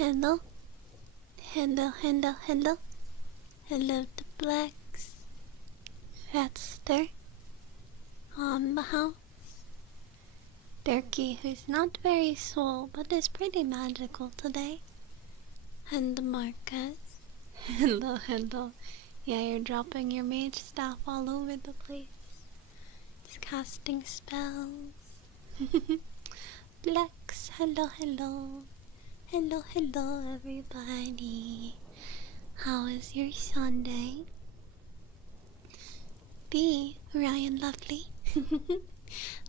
Hello, hello, hello, hello. Hello to Blacks, Fatster, on the house. Turkey, who's not very swole but is pretty magical today. And Marcus. Hello, hello. Yeah, you're dropping your mage staff all over the place. Just casting spells. Blacks, hello, hello. Hello, hello, everybody. How is your Sunday? B, Ryan Lovely.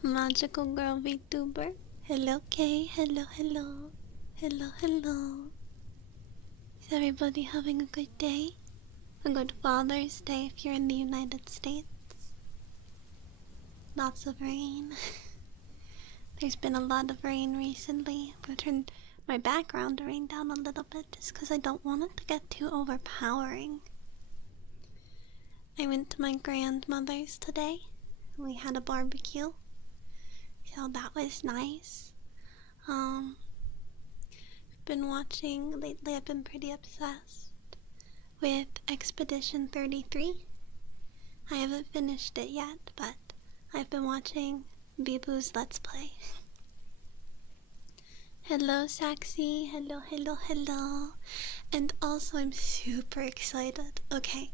Magical girl Vtuber. Hello, Kay. Hello, hello. Hello, hello. Is everybody having a good day? A good Father's Day if you're in the United States. Lots of rain. There's been a lot of rain recently. I'm gonna turn my background rain down a little bit just because I don't want it to get too overpowering. I went to my grandmother's today. We had a barbecue, so that was nice. Been watching lately. I've been pretty obsessed with Expedition 33. I haven't finished it yet, but I've been watching Bibu's Let's Play. Hello, Saxy. Hello, hello, hello. And also, I'm super excited. Okay.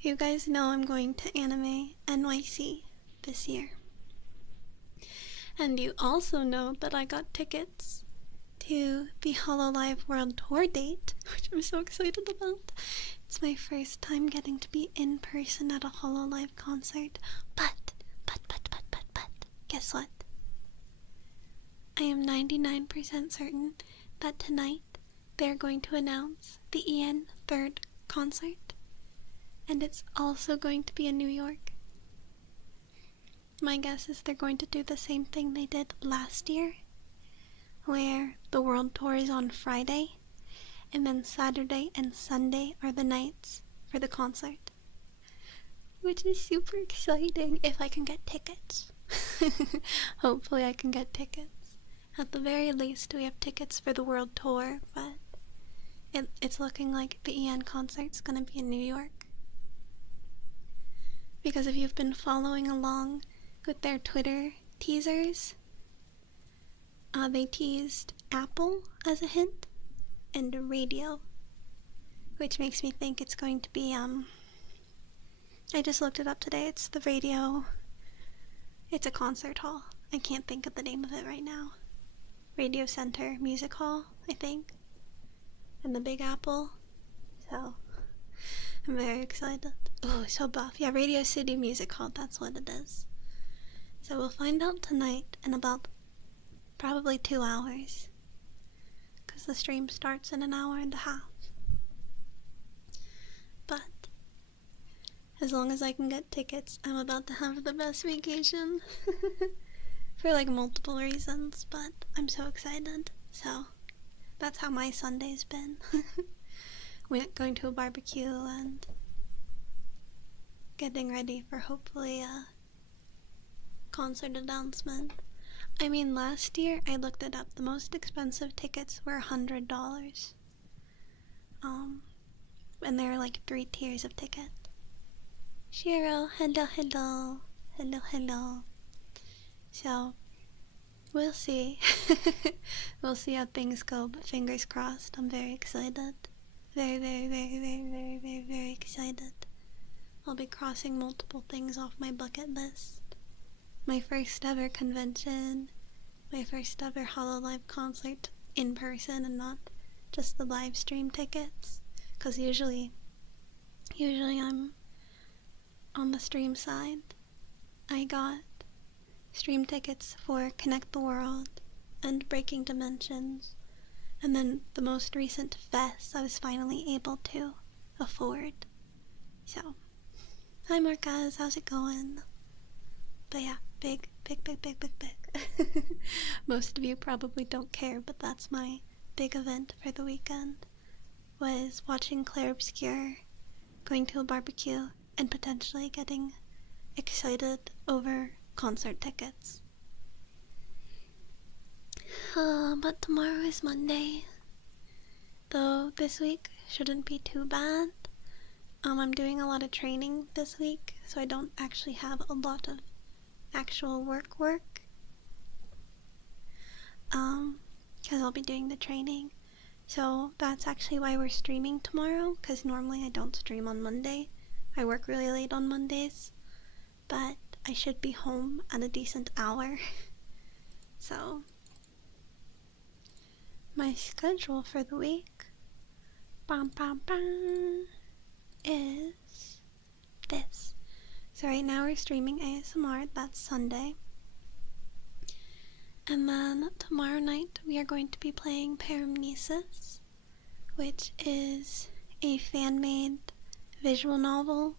You guys know I'm going to Anime NYC this year. And you also know that I got tickets to the Hololive World Tour date, which I'm so excited about. It's my first time getting to be in person at a Hololive concert. But, guess what? I am 99% certain that tonight they're going to announce the Ian third concert. And it's also going to be in New York. My guess is they're going to do the same thing they did last year, where the world tour is on Friday, and then Saturday and Sunday are the nights for the concert. Which is super exciting if I can get tickets. Hopefully I can get tickets. At the very least, we have tickets for the world tour, but it's looking like the Ian concert's gonna be in New York. Because if you've been following along with their Twitter teasers, they teased Apple as a hint and radio, which makes me think it's going to be I just looked it up today. It's the radio. It's a concert hall. I can't think of the name of it right now. Radio Center Music Hall, I think, and the Big Apple. So I'm very excited. Oh, so buff. Yeah, Radio City Music Hall, that's what it is. So we'll find out tonight in about probably 2 hours, because the stream starts in an hour and a half. But as long as I can get tickets, I'm about to have the best vacation. For like multiple reasons, but I'm so excited. So that's how my Sunday's been. Going to a barbecue and getting ready for hopefully a concert announcement. I mean, last year I looked it up. The most expensive tickets were $100. And there are like 3 tiers of ticket. Shiro, hello, hello, hello, hello. So we'll see. We'll see how things go, but fingers crossed. I'm very excited. Very excited. I'll be crossing multiple things off my bucket list. My first ever convention, my first ever Hololive concert in person and not just the live stream tickets, because usually I'm on the stream side. I got stream tickets for Connect the World and Breaking Dimensions, and then the most recent fest I was finally able to afford. So, hi Marcus, how's it going? But yeah, big. Most of you probably don't care, but that's my big event for the weekend, was watching Claire Obscure, going to a barbecue, and potentially getting excited over concert tickets. But tomorrow is Monday, though this week shouldn't be too bad. I'm doing a lot of training this week, so I don't actually have a lot of actual work. Because I'll be doing the training. So that's actually why we're streaming tomorrow, because normally I don't stream on Monday. I work really late on Mondays, but I should be home at a decent hour. So my schedule for the week is this. So right now we're streaming ASMR, that's Sunday. And then tomorrow night we are going to be playing Paramnesis, which is a fan-made visual novel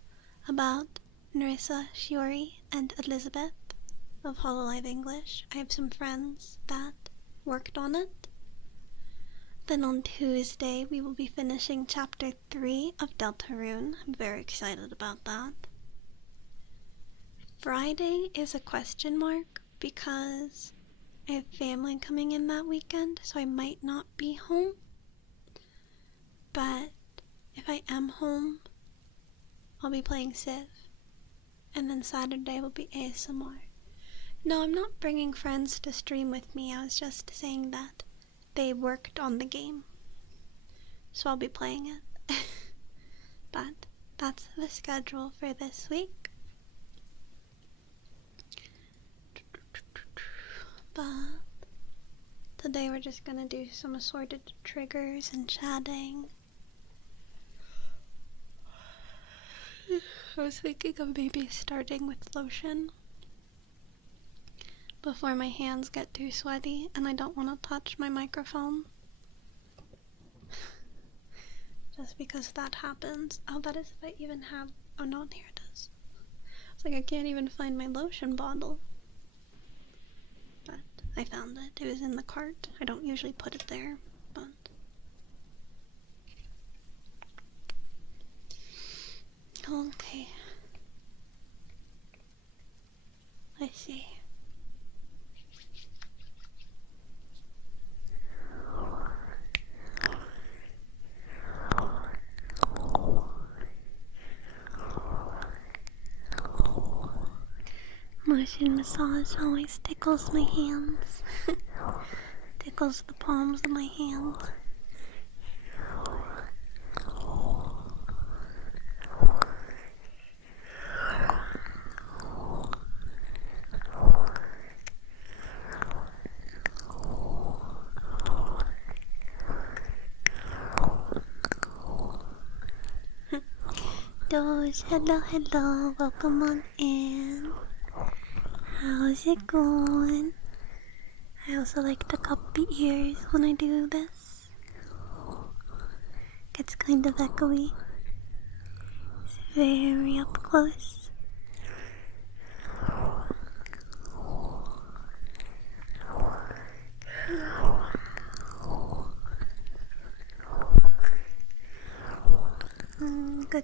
about Nerissa, Shiori, and Elizabeth of Hololive English. I have some friends that worked on it. Then on Tuesday we will be finishing chapter 3 of Deltarune. I'm very excited about that. Friday is a question mark because I have family coming in that weekend, so I might not be home. But if I am home, I'll be playing Civ. And then Saturday will be ASMR. No, I'm not bringing friends to stream with me. I was just saying that they worked on the game, so I'll be playing it. But that's the schedule for this week. But today we're just gonna do some assorted triggers and chatting. I was thinking of maybe starting with lotion before my hands get too sweaty and I don't want to touch my microphone. Just because that happens. Oh, that is if I even have... Oh no, here it is. It's like I can't even find my lotion bottle. But I found it. It was in the cart. I don't usually put it there, but... Okay. Let's see. Motion massage always tickles my hands. Tickles the palms of my hands. Doge, hello, welcome on in. How's it going? I also like to cup the ears when I do this. Gets kind of echoey. It's very up close. Good.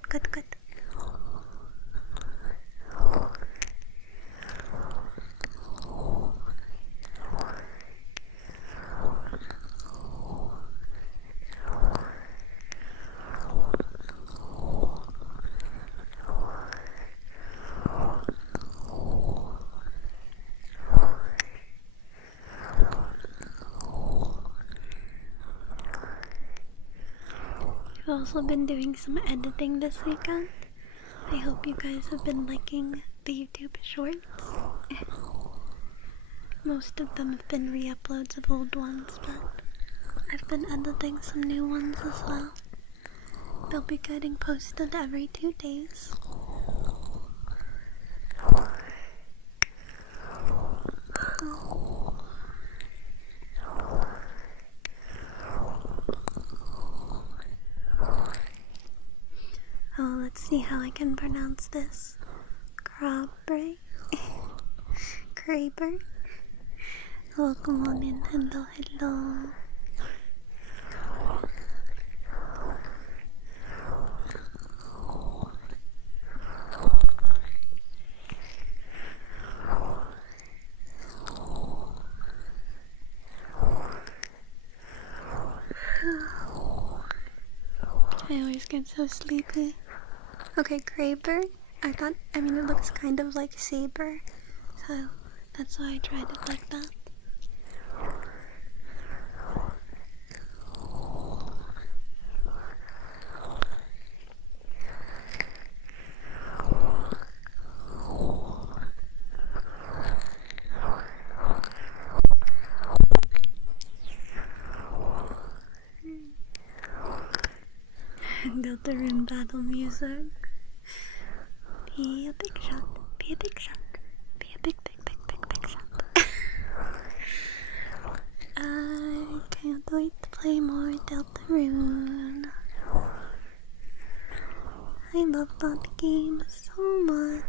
I've also been doing some editing this weekend. I hope you guys have been liking the YouTube shorts. Most of them have been re-uploads of old ones, but I've been editing some new ones as well. They'll be getting posted every 2 days. Oh, let's see how I can pronounce this. Crabbre? Kraber? Welcome on in. Hello. I always get so sleepy. Okay, Graber. I mean, it looks kind of like Saber, so that's why I tried it like that. Deltarune battle music. Be a big shot. Be a big shot. Be a big shot. I can't wait to play more Deltarune. I love that game so much.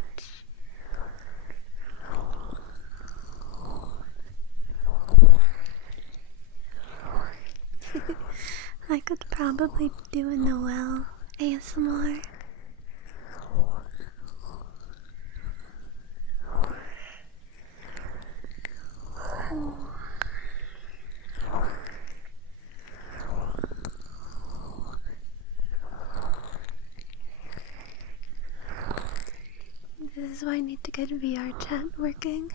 I could probably do a Noel ASMR. This is why I need to get VR chat working.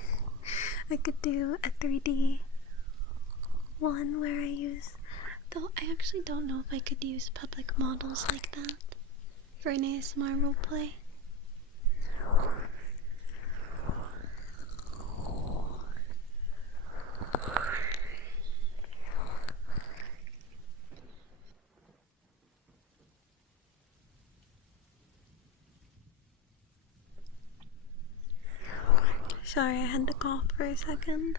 I could do a 3D one where I use, though I actually don't know if I could use public models like that for an ASMR roleplay. Sorry, I had to cough for a second.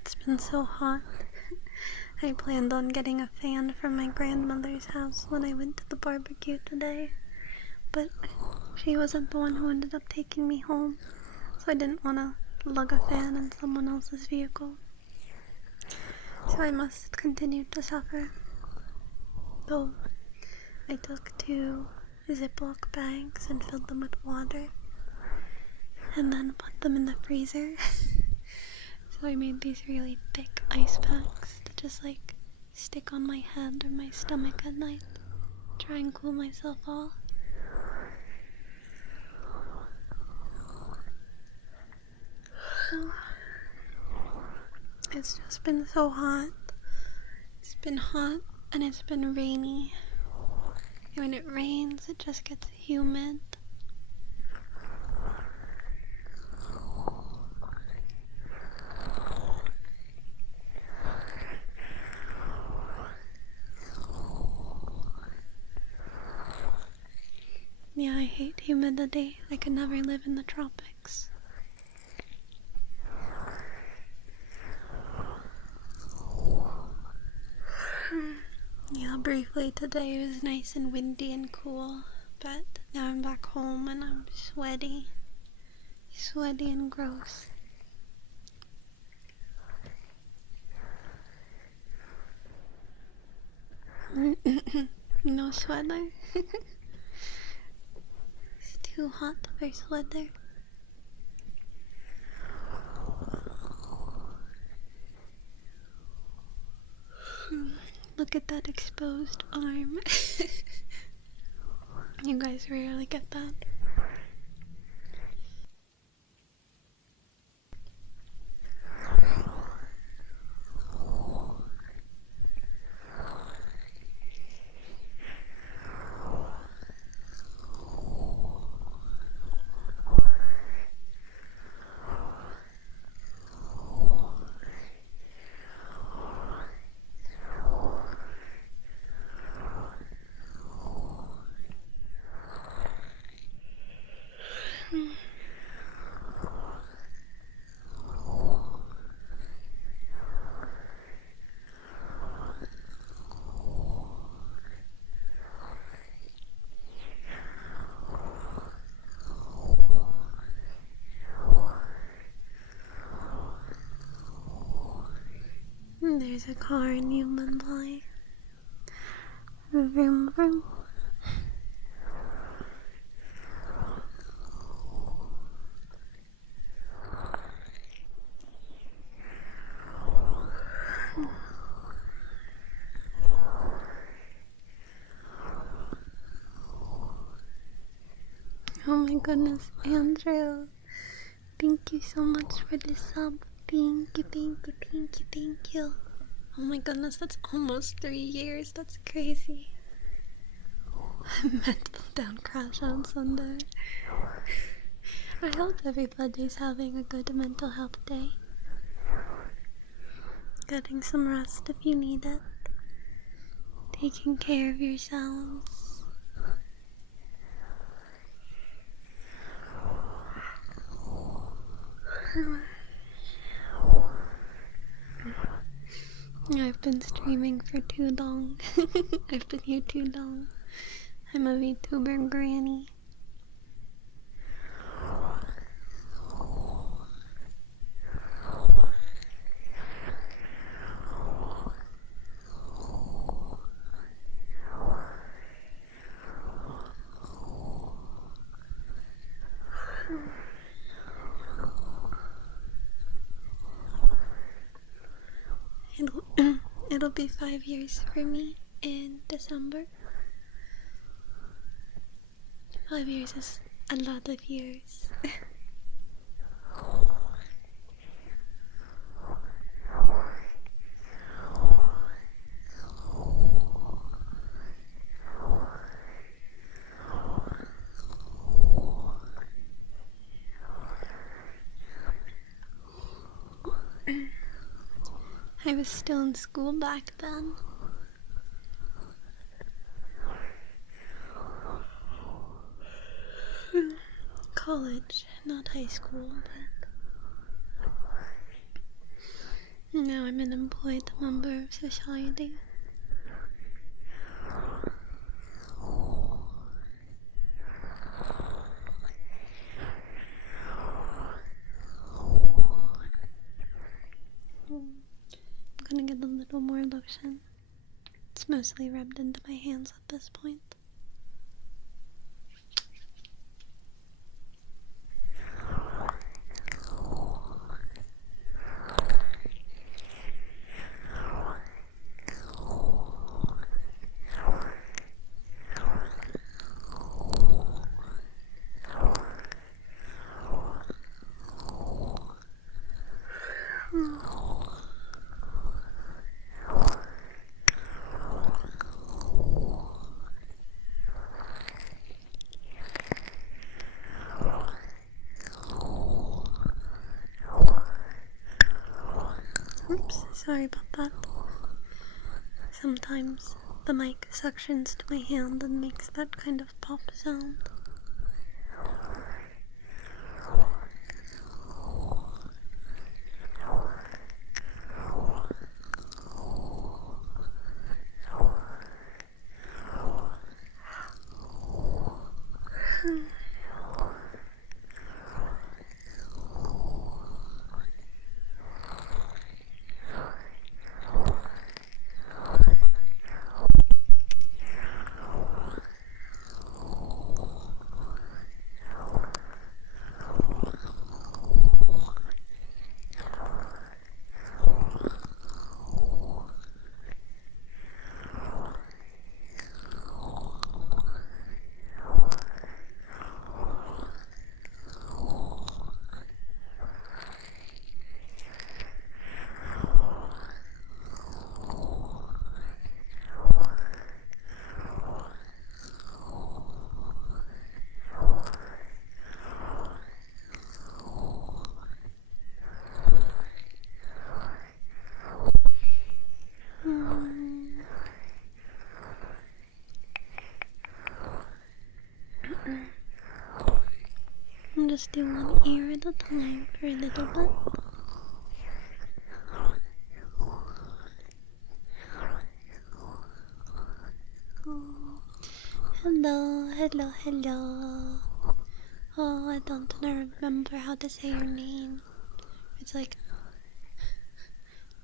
It's been so hot. I planned on getting a fan from my grandmother's house when I went to the barbecue today, but she wasn't the one who ended up taking me home, so I didn't want to lug a fan in someone else's vehicle. So I must continue to suffer. Though I took 2 Ziploc bags and filled them with water, and then put them in the freezer. So I made these really thick ice packs to just like stick on my head or my stomach at night, try and cool myself off. It's just been so hot. It's been hot and it's been rainy. And when it rains, it just gets humid. Yeah, I hate humidity. I could never live in the tropics. Yeah, briefly today it was nice and windy and cool, but now I'm back home and I'm sweaty. Sweaty and gross. No sweater. It's too hot for sweater. Look at that exposed arm. You guys rarely get that. There's a car and you went by. Vroom vroom. Oh my goodness, Andrew. Thank you so much for the sub. Thank you, thank you, thank you, thank you. Oh my goodness, that's almost 3 years. That's crazy. Mental down crash on Sunday. I hope everybody's having a good mental health day. Getting some rest if you need it. Taking care of yourselves. I've been streaming for too long. I've been here too long. I'm a Vtuber granny. It'll be 5 years for me in December. 5 years is a lot of years. I was still in school back then. College, not high school, but now I'm an employed member of society. I'm gonna get a little more lotion. It's mostly rubbed into my hands at this point. Oops, sorry about that. Sometimes the mic suctions to my hand and makes that kind of pop sound. I'm just doing one ear at a time for a little bit. Hello, hello, hello. Oh, I don't remember how to say your name. It's like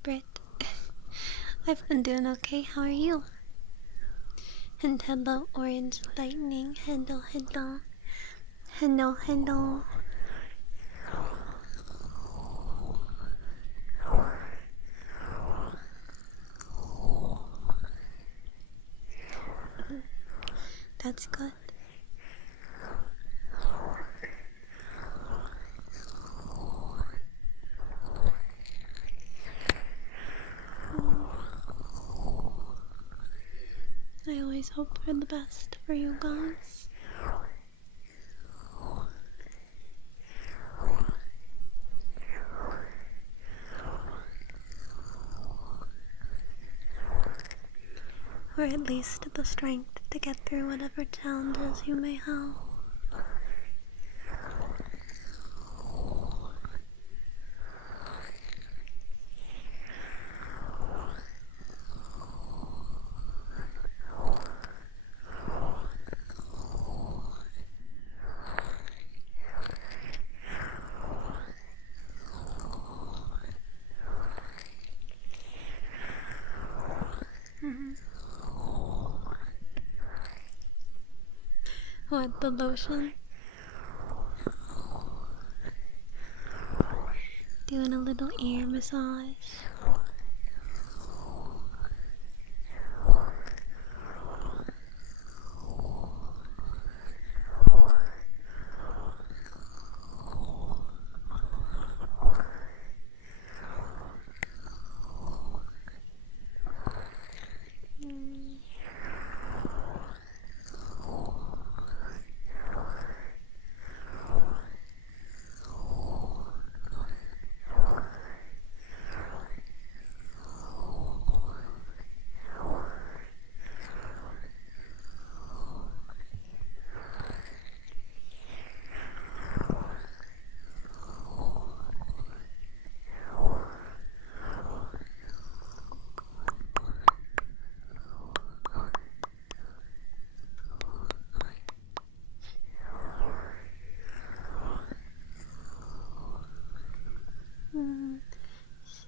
Brit. I've been doing okay. How are you? And hello, Orange Lightning. Hello, hello. Hello, hello. That's good. I always hope for the best for you guys. Or at least the strength to get through whatever challenges you may have. What, the lotion? Doing a little ear massage.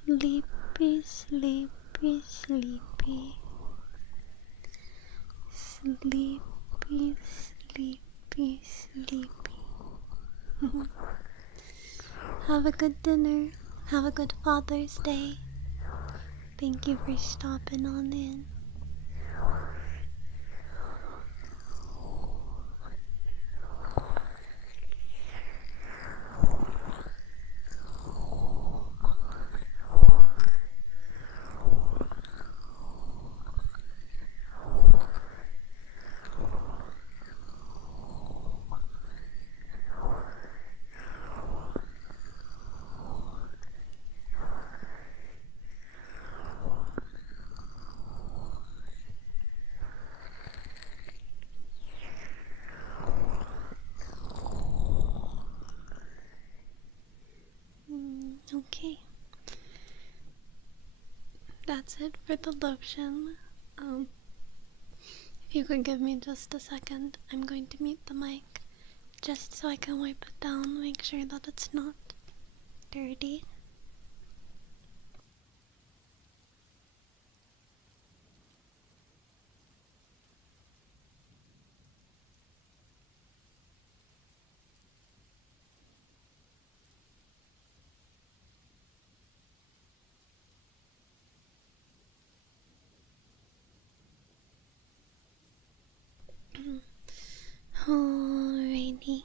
Sleepy, sleepy, sleepy. Sleepy, sleepy, sleepy. Have a good dinner. Have a good Father's Day. Thank you for stopping on in. Okay. That's it for the lotion. If you could give me just a second, I'm going to mute the mic just so I can wipe it down, make sure that it's not dirty. Alrighty.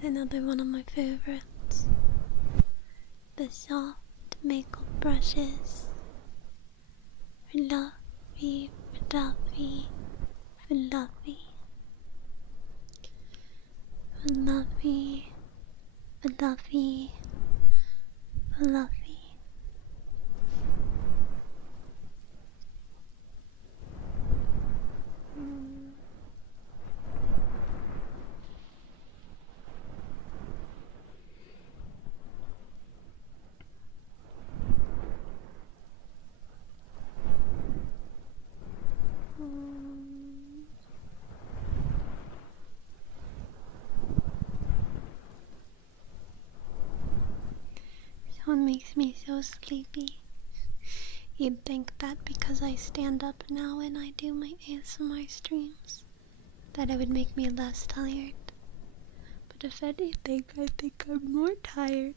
Another one of my favorites. The soft makeup brushes. Fluffy, fluffy, fluffy. Fluffy, fluffy, fluffy. makes me so sleepy. You'd think that because I stand up now and I do my ASMR streams, that it would make me less tired. But if anything, I think I'm more tired.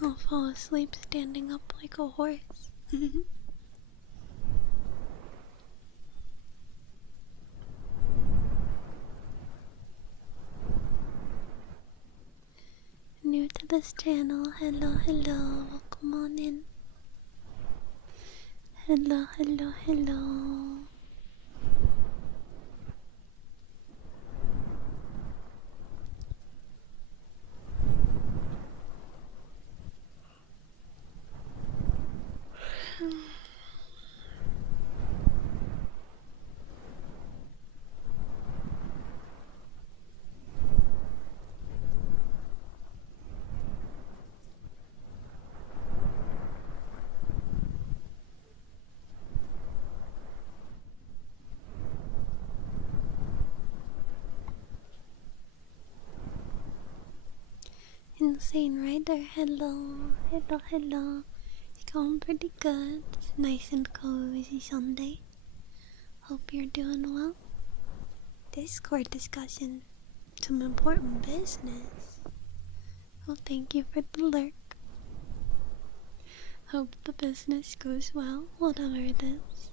I'll fall asleep standing up like a horse. New to this channel, hello, hello, welcome on in. Hello, hello, hello. Insane Rider, hello, hello, hello. It's going pretty good. It's nice and cozy Sunday. Hope you're doing well. Discord discussion. Some important business. Well, thank you for the lurk. Hope the business goes well, whatever it is.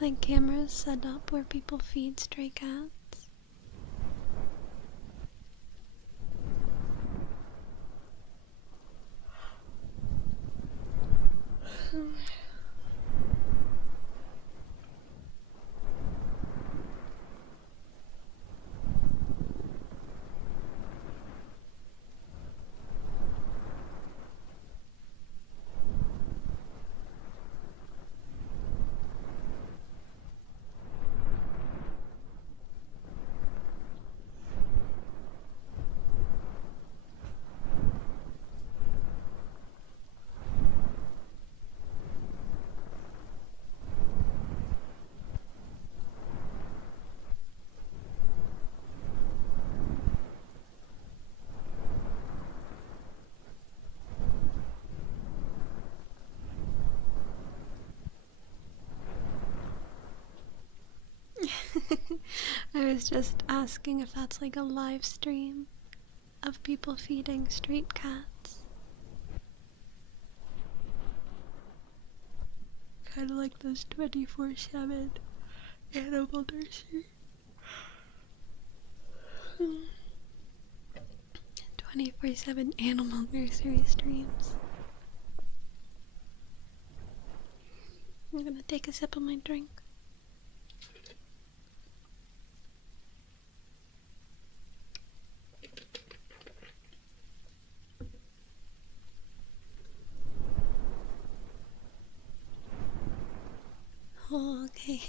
Like cameras set up where people feed stray cats. I was just asking if that's like a live stream of people feeding street cats. Kind of like those 24/7 animal nursery. 24/7 animal nursery streams. I'm gonna take a sip of my drink. Oh, okay.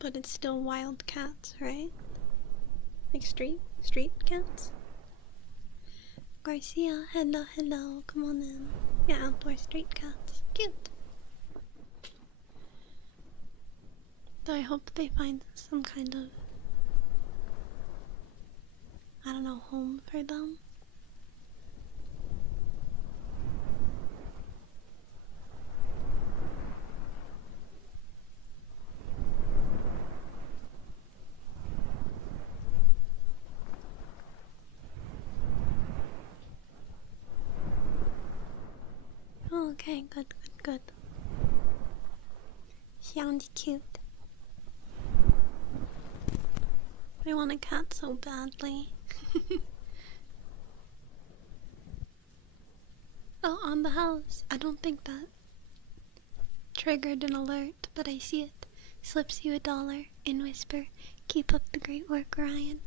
But it's still wild cats, right? Like street cats? Garcia, hello, hello, come on in. Yeah, outdoor street cats. Cute. So I hope they find some kind of, I don't know, home for them. Oh, okay, good, good, good. Sounds cute. I want a cat so badly. Oh, on the house. I don't think that triggered an alert, but I see it. slips you $1 and whisper, "Keep up the great work, Ryan."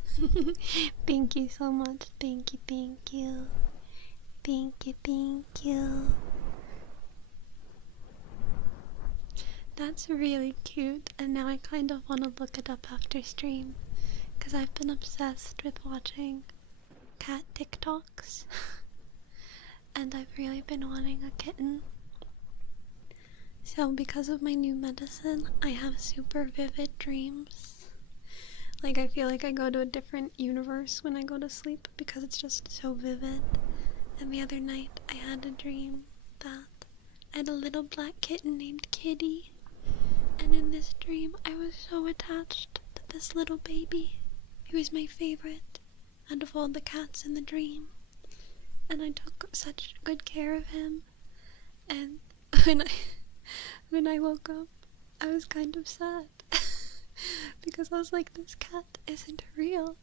Thank you so much. Thank you, thank you. Thank you, thank you. That's really cute, and now I kind of want to look it up after stream, because I've been obsessed with watching cat TikToks, and I've really been wanting a kitten. So because of my new medicine, I have super vivid dreams. Like, I feel like I go to a different universe when I go to sleep because it's just so vivid. And the other night, I had a dream that I had a little black kitten named Kitty. And in this dream, I was so attached to this little baby. He was my favorite out of all the cats in the dream. And I took such good care of him. And when I woke up, I was kind of sad. Because I was like, this cat isn't real.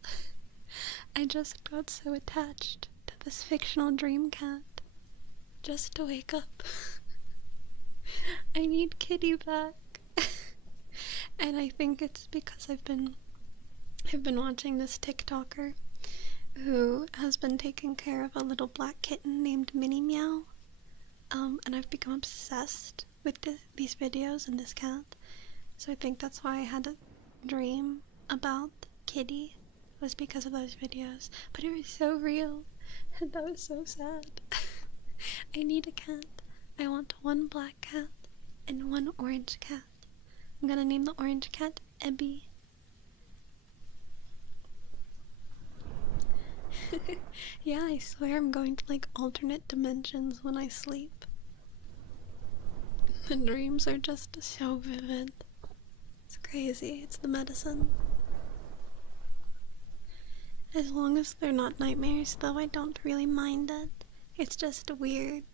I just got so attached to this fictional dream cat just to wake up. I need Kitty back. And I think it's because I've been watching this TikToker who has been taking care of a little black kitten named Minnie Meow. And I've become obsessed with these videos and this cat. So I think that's why I had a dream about Kitty, was because of those videos. But it was so real, and that was so sad. I need a cat. I want one black cat and one orange cat. I'm gonna name the orange cat Ebby. Yeah, I swear I'm going to like alternate dimensions when I sleep. The dreams are just so vivid. It's crazy. It's the medicine. As long as they're not nightmares, though, I don't really mind it. It's just weird.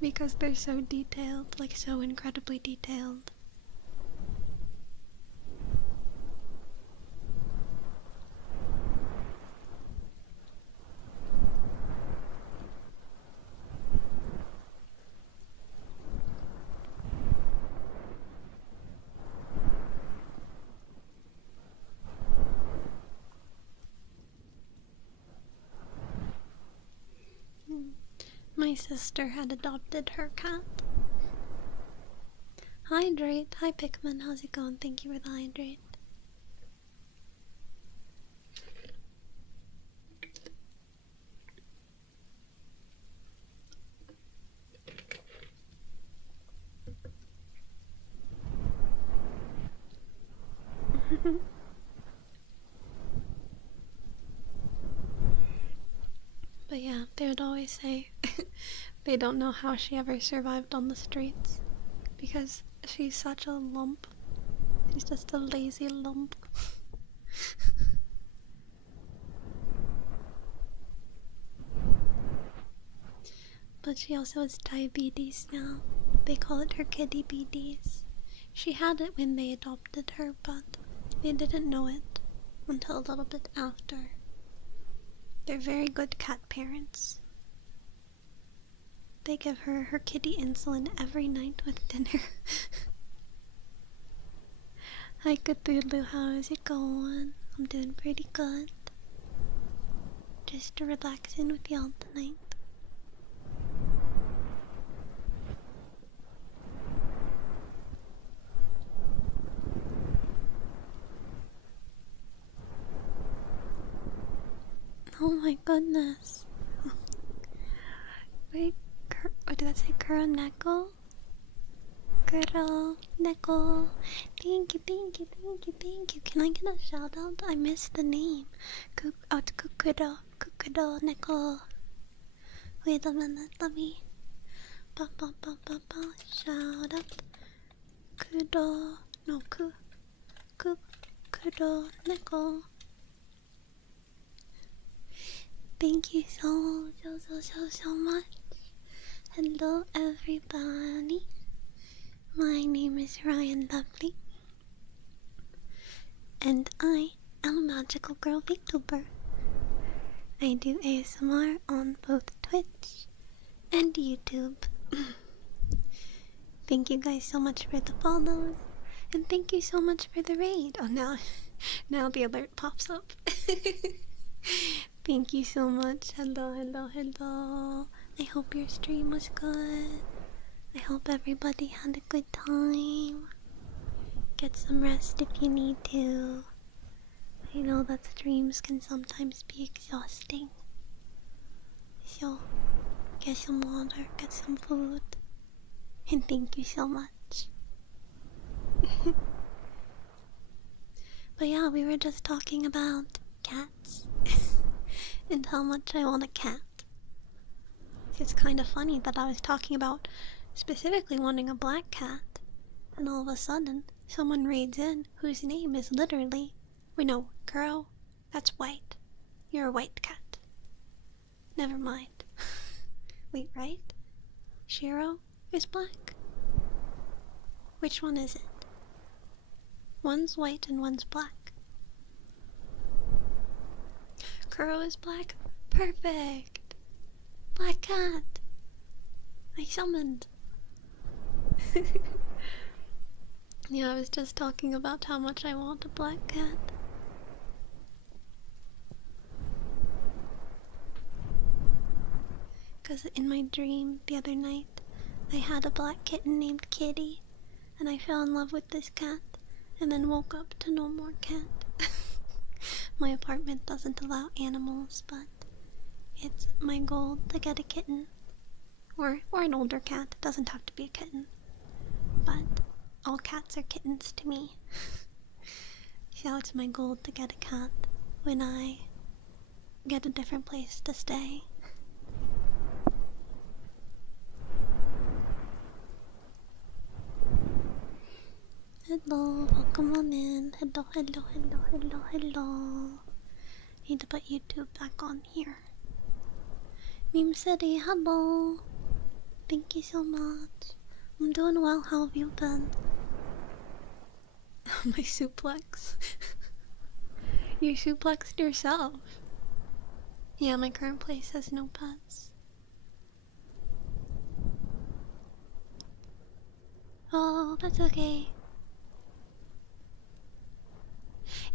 Because they're so detailed, like so incredibly detailed. My sister had adopted her cat. Hydrate. Hi Pikmin, how's it going? Thank you for the hydrate. But yeah, they would always say they don't know how she ever survived on the streets, because she's such a lump. She's just a lazy lump. But she also has diabetes now. They call it her kitty beaties. She had it when they adopted her, but they didn't know it until a little bit after. They're very good cat parents. They give her kitty insulin every night with dinner. Hi Cthulhu, how is it going? I'm doing pretty good. Just relaxing with y'all tonight. Oh my goodness. Wait, what did that say? Kuroneko? Kuroneko. Thank you, thank you, thank you, thank you. Can I get a shout out? I missed the name. It's Kuroneko. Wait a minute, let me. Shout out. Kuroneko. Thank you so much. Hello everybody. My name is Ryan Lovely. And I am a magical girl Vtuber. I do ASMR on both Twitch and YouTube. Thank you guys so much for the follows. And thank you so much for the raid. Oh, now the alert pops up. Thank you so much. Hello, hello, hello. I hope your stream was good. I hope everybody had a good time. Get some rest if you need to. I know that streams can sometimes be exhausting. So, get some water, get some food. And thank you so much. But yeah, we were just talking about cats. And how much I want a cat. It's kind of funny that I was talking about specifically wanting a black cat, and all of a sudden, someone raids in whose name is literally, wait no, girl, that's white. You're a white cat. Never mind. Wait, right? Shiro is black? Which one is it? One's white and one's black. Kuro is black? Perfect! Black cat! I summoned! Yeah, I was just talking about how much I want a black cat. Because in my dream the other night, I had a black kitten named Kitty, and I fell in love with this cat, and then woke up to no more cat. My apartment doesn't allow animals, but it's my goal to get a kitten. Or an older cat. It doesn't have to be a kitten. But all cats are kittens to me. So it's my goal to get a cat when I get a different place to stay. Hello, welcome on in. Hello, hello, hello, hello, hello. Need to put YouTube back on here. Meme City, hello. Thank you so much. I'm doing well, how have you been? My suplex. You suplexed yourself. Yeah, my current place has no pets. Oh, that's okay.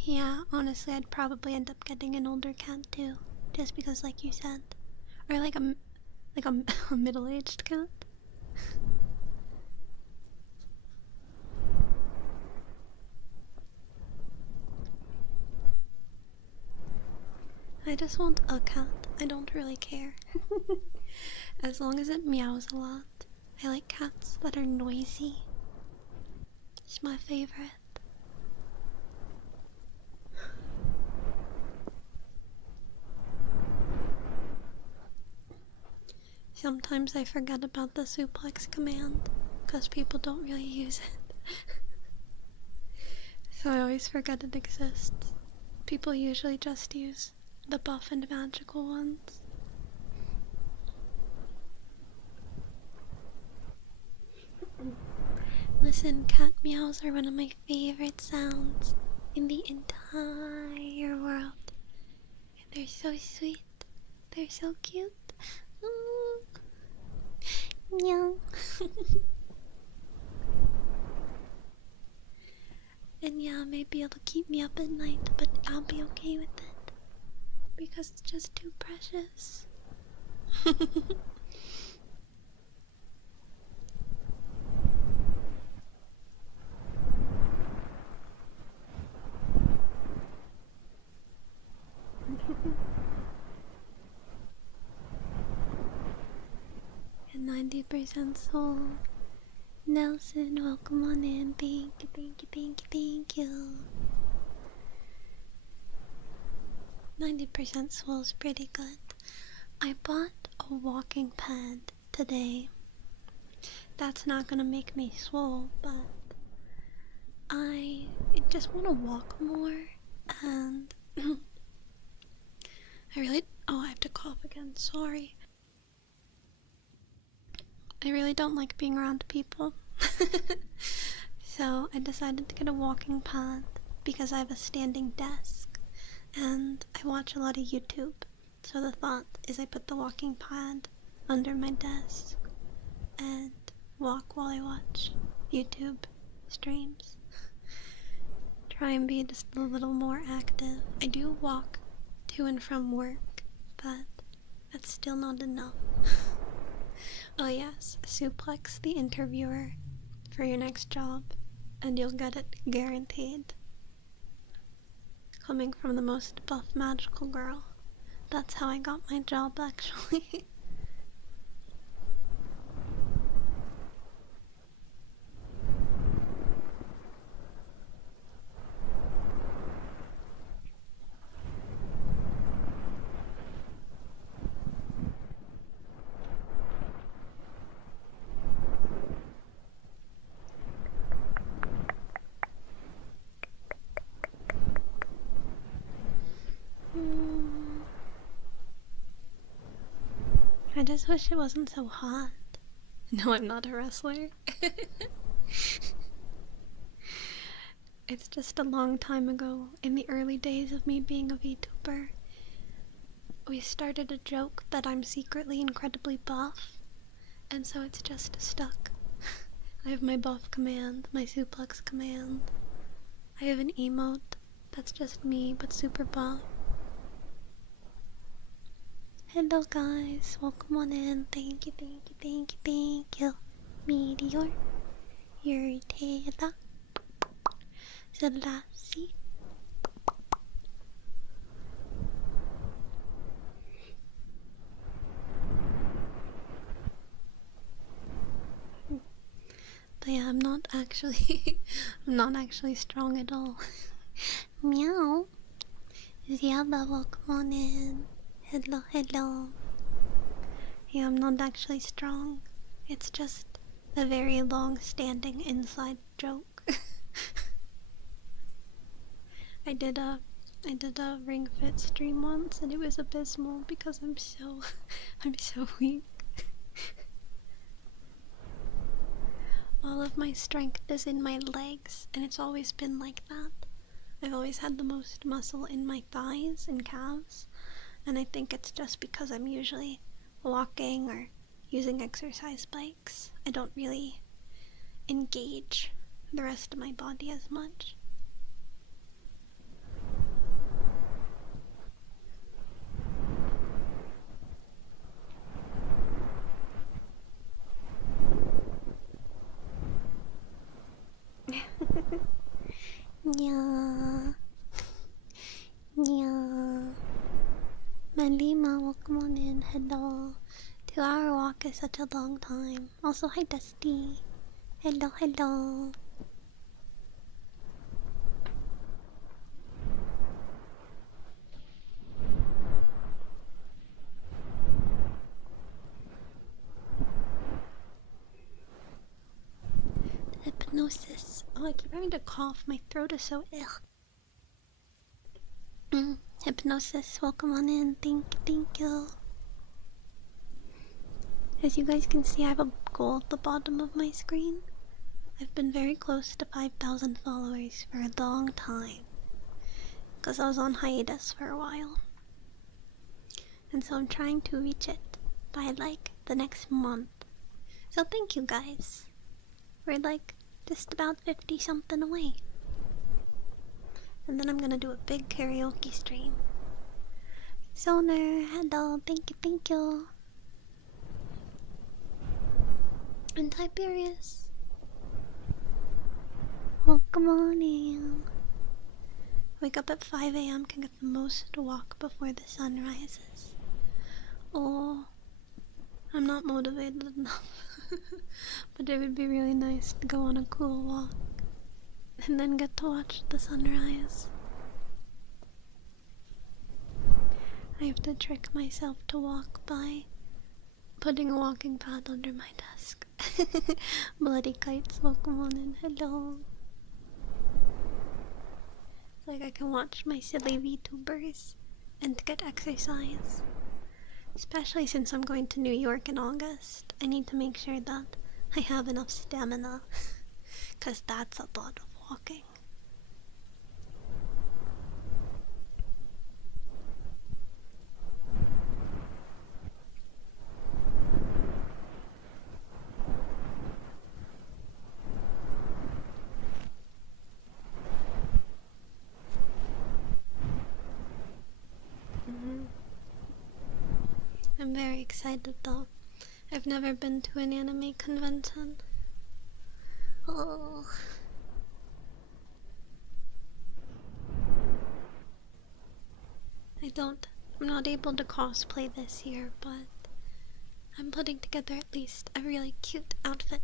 Yeah, honestly, I'd probably end up getting an older cat too, just because, like you said, or like a a middle-aged cat. I just want a cat. I don't really care. As long as it meows a lot. I like cats that are noisy. It's my favorite. Sometimes I forget about the suplex command because people don't really use it. So I always forget it exists. People usually just use the buff and magical ones. Listen, cat meows are one of my favorite sounds in the entire world. They're so sweet. They're so cute. Meow. And yeah, maybe it'll keep me up at night, but I'll be okay with it. Because it's just too precious. And 90% soul. Nelson, welcome on in. Thank you, thank you, thank you, thank you. 90% soul is pretty good. I bought a walking pad today. That's not gonna make me swole, but I just want to walk more, and I have to cough again, sorry. I really don't like being around people. So I decided to get a walking pad because I have a standing desk and I watch a lot of YouTube. So the thought is I put the walking pad under my desk and walk while I watch YouTube streams. try and be just a little more active. I do walk to and from work, but that's still not enough. Oh yes, suplex the interviewer for your next job, and you'll get it guaranteed. Coming from the most buff magical girl. That's how I got my job, actually. I just wish it wasn't so hot. No, I'm not a wrestler. It's just a long time ago, in the early days of me being a Vtuber, we started a joke that I'm secretly incredibly buff, and so it's just stuck. I have my buff command, my suplex command. I have an emote that's just me, but super buff. Hello guys, welcome on in. Thank you, thank you, thank you, thank you. Meteor, Irritata, Selassie. But yeah, I'm not actually strong at all. Meow. Ziaba, welcome on in. Hello, hello. Yeah, I'm not actually strong. It's just a very long-standing inside joke. I did a Ring Fit stream once, and it was abysmal because I'm so weak. All of my strength is in my legs, and it's always been like that. I've always had the most muscle in my thighs and calves, and I think it's just because I'm usually walking or using exercise bikes. I don't really engage the rest of my body as much. Yeah. Yeah. Malima, welcome on in. Hello. 2-hour walk is such a long time. Also, hi Dusty. Hello, hello. Hypnosis. Oh, I keep having to cough. My throat is so ill. Hypnosis, welcome on in. Thank you. As you guys can see, I have a goal at the bottom of my screen. I've been very close to 5,000 followers for a long time, because I was on hiatus for a while. And so I'm trying to reach it by like the next month. So thank you guys. We're like just about 50 something away. And then I'm gonna do a big karaoke stream. Sonar, hello, thank you. And Tiberius, welcome on in. Wake up at 5 a.m. can get the most walk before the sun rises. Oh, I'm not motivated enough. But it would be really nice to go on a cool walk and then get to watch the sunrise. I have to trick myself to walk by putting a walking pad under my desk. Bloody kites, welcome on in. Hello. Like I can watch my silly VTubers and get exercise. Especially since I'm going to New York in August. I need to make sure that I have enough stamina, because that's a lot of walking. I'm very excited though. I've never been to an anime convention. Oh. I'm not able to cosplay this year, but I'm putting together at least a really cute outfit.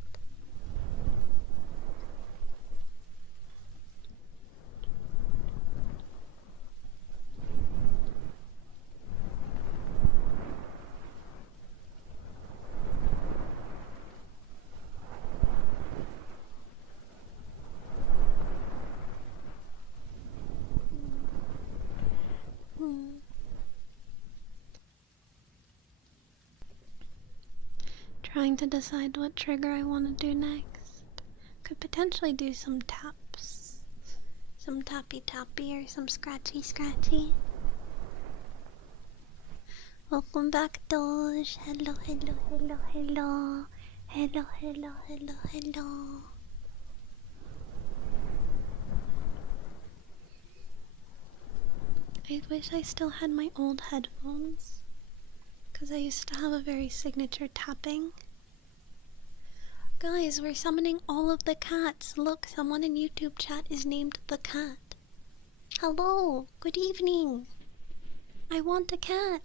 Trying to decide what trigger I want to do next. Could potentially do some taps. Some tappy tappy or some scratchy scratchy. Welcome back, Doge. Hello, hello, hello, hello. Hello, hello, hello, hello. I wish I still had my old headphones, because I used to have a very signature tapping. Guys, we're summoning all of the cats. Look, someone in YouTube chat is named the cat. Hello, good evening. I want a cat.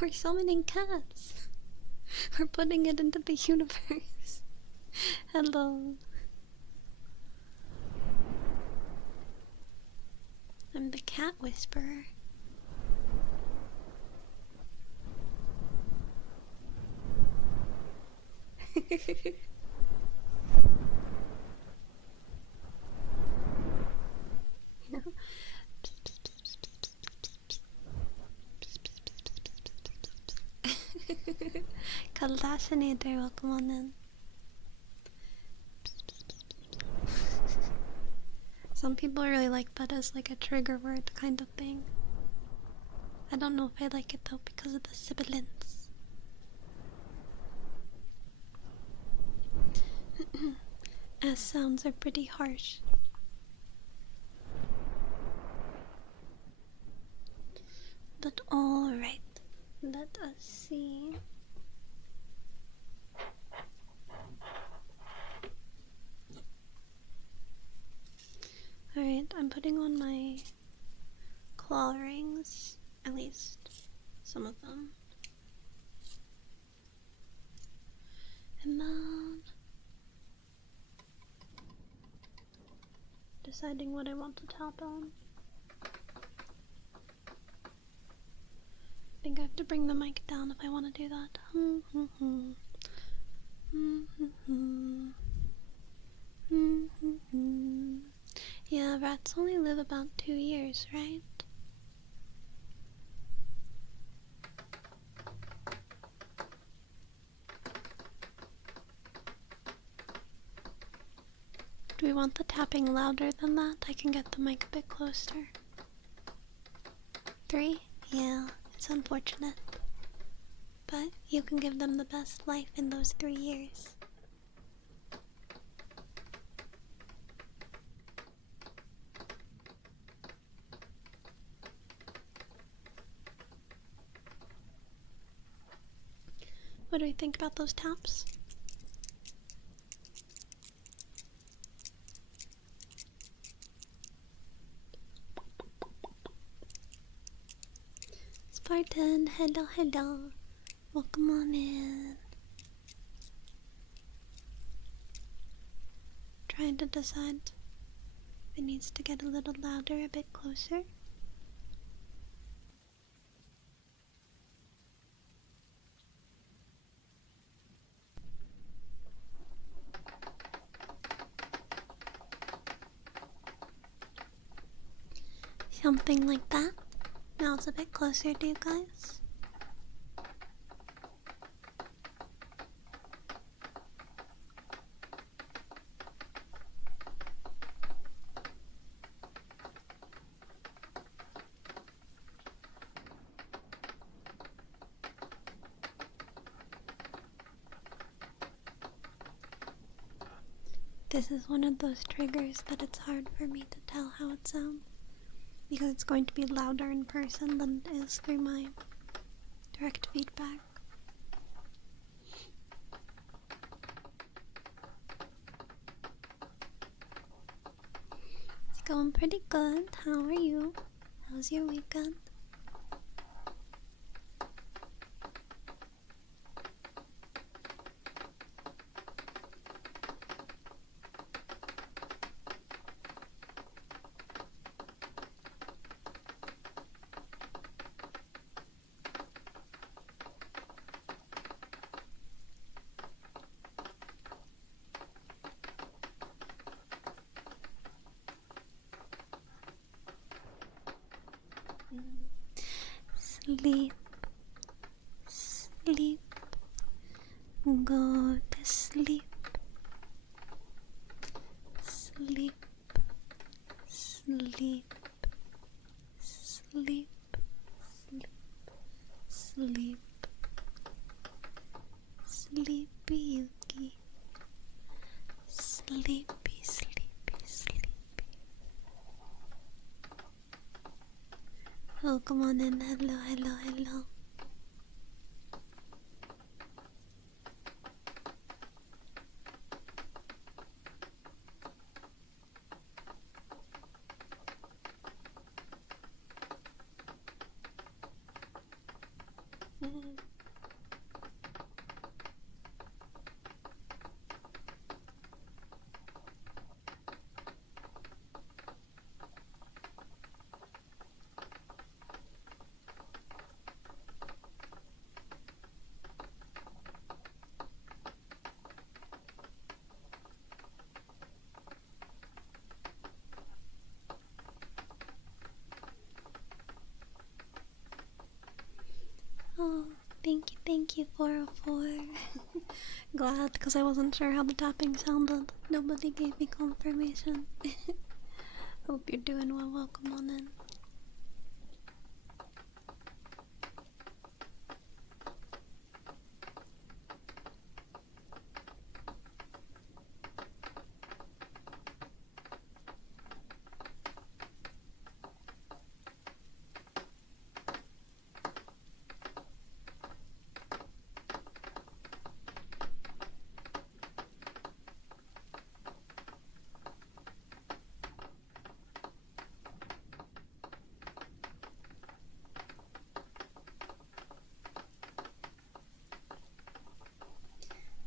We're summoning cats. We're putting it into the universe. Hello. I'm the cat whisperer. Kalashinator, welcome on in. Some people really like that as like a trigger word kind of thing. I don't know if I like it though because of the sibilance. S sounds are pretty harsh. But alright, let us see. Alright, I'm putting on my claw rings, at least some of them. And then deciding what I want to tap on. I think I have to bring the mic down if I want to do that. Yeah, rats only live about 2 years, right? Do we want the tapping louder than that? I can get the mic a bit closer. 3? Yeah, it's unfortunate. But you can give them the best life in those 3 years. What do we think about those taps? Spartan, hello, hello. Welcome on in. Trying to decide if it needs to get a little louder, a bit closer. Something like that. Now it's a bit closer to you guys. This is one of those triggers that it's hard for me to tell how it sounds, because it's going to be louder in person than it is through my direct feedback. It's going pretty good. How are you? How's your weekend? Sleep, sleep, go to sleep, sleep, sleep, sleep, sleep, sleep, sleepy Yuki, sleepy, sleepy, sleepy. Oh, come on in. Hello, hello, hello. Oh, thank you, 404. Glad, because I wasn't sure how the tapping sounded. Nobody gave me confirmation. Hope you're doing well. Welcome on in.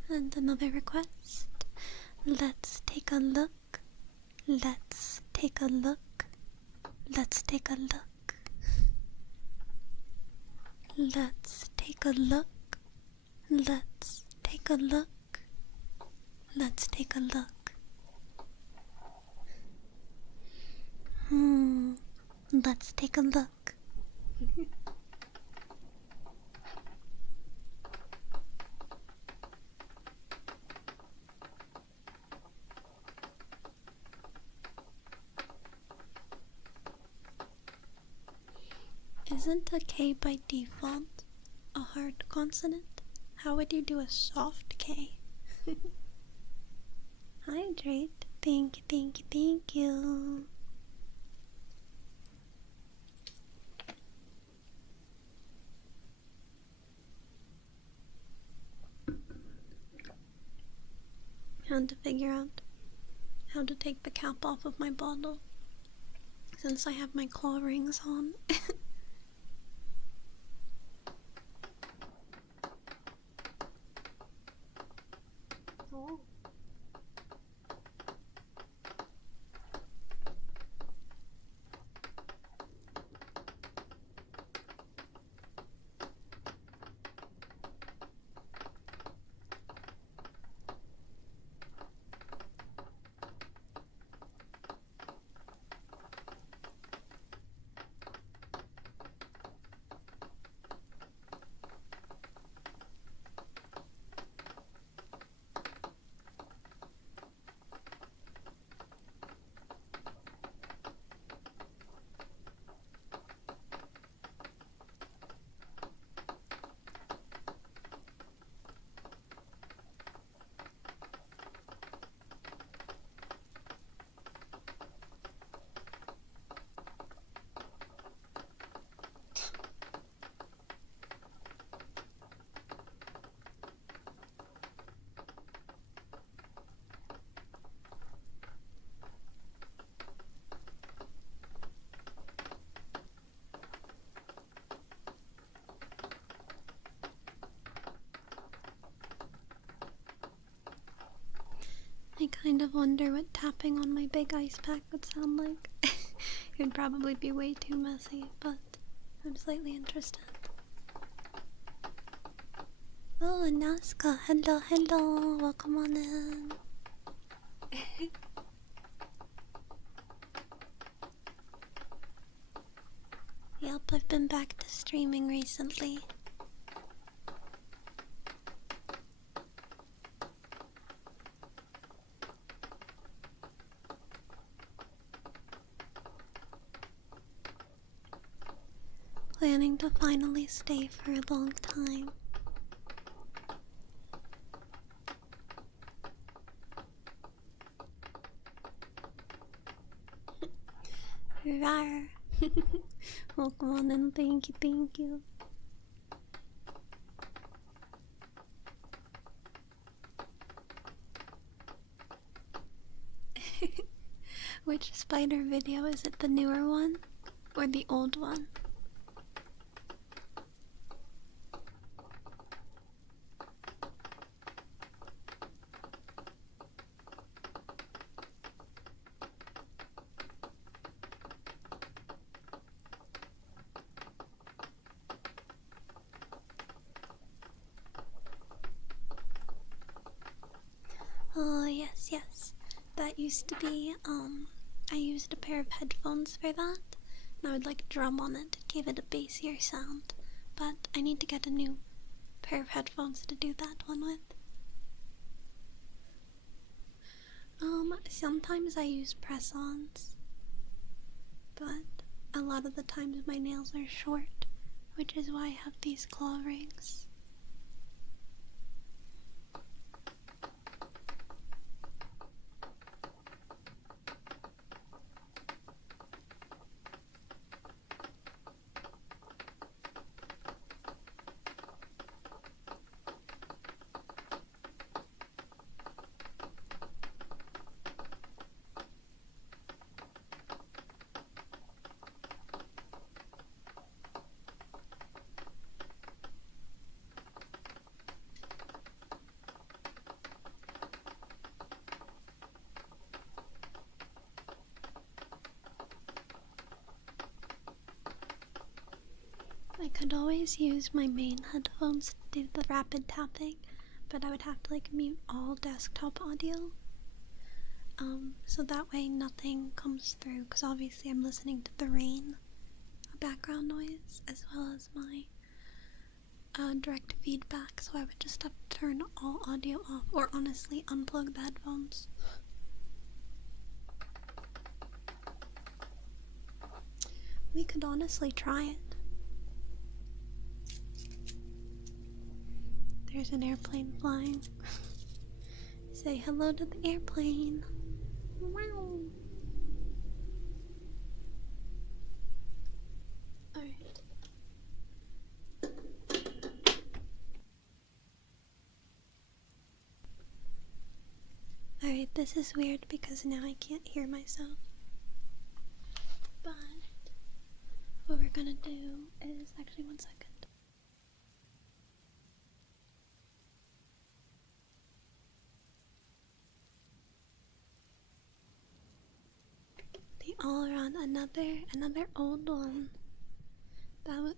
And another request. Let's take a look. Let's take a look. Let's take a look. Let's take a look. Let's take a look. Let's take a look. Let's take a look. Isn't a K by default a hard consonant? How would you do a soft K? Hydrate. Thank you, thank you, thank you. Had to figure out how to take the cap off of my bottle since I have my claw rings on. Oh. kind of wonder what tapping on my big ice pack would sound like. It'd probably be way too messy, but I'm slightly interested. Oh, Nazca, hello, hello, welcome on in. Yep, I've been back to streaming recently. Planning to finally stay for a long time. Rawr. Welcome on in, thank you, thank you. Which spider video? Is it the newer one or the old one? Oh, yes, yes. That used to be, I used a pair of headphones for that, and I would like drum on it. It gave it a bassier sound, but I need to get a new pair of headphones to do that one with. Sometimes I use press-ons, but a lot of the times my nails are short, which is why I have these claw rings. I could always use my main headphones to do the rapid tapping, but I would have to like mute all desktop audio. So that way nothing comes through, because obviously I'm listening to the rain, background noise, as well as my direct feedback, so I would just have to turn all audio off, or honestly unplug the headphones. We could honestly try it. There's an airplane flying. Say hello to the airplane. Wow. Alright. Alright, this is weird because now I can't hear myself. But what we're gonna do is, actually, 1 second. The all around, another old one.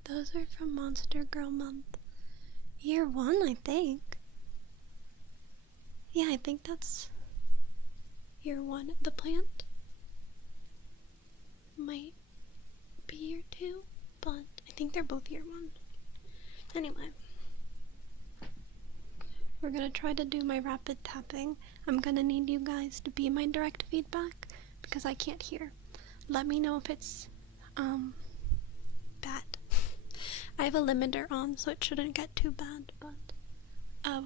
Those are from Monster Girl Month. Year 1, I think. Yeah, I think that's year 1. The plant might be year 2, but I think they're both year 1. Anyway, we're gonna try to do my rapid tapping. I'm gonna need you guys to be my direct feedback because I can't hear. Let me know if it's bad. I have a limiter on, so it shouldn't get too bad, but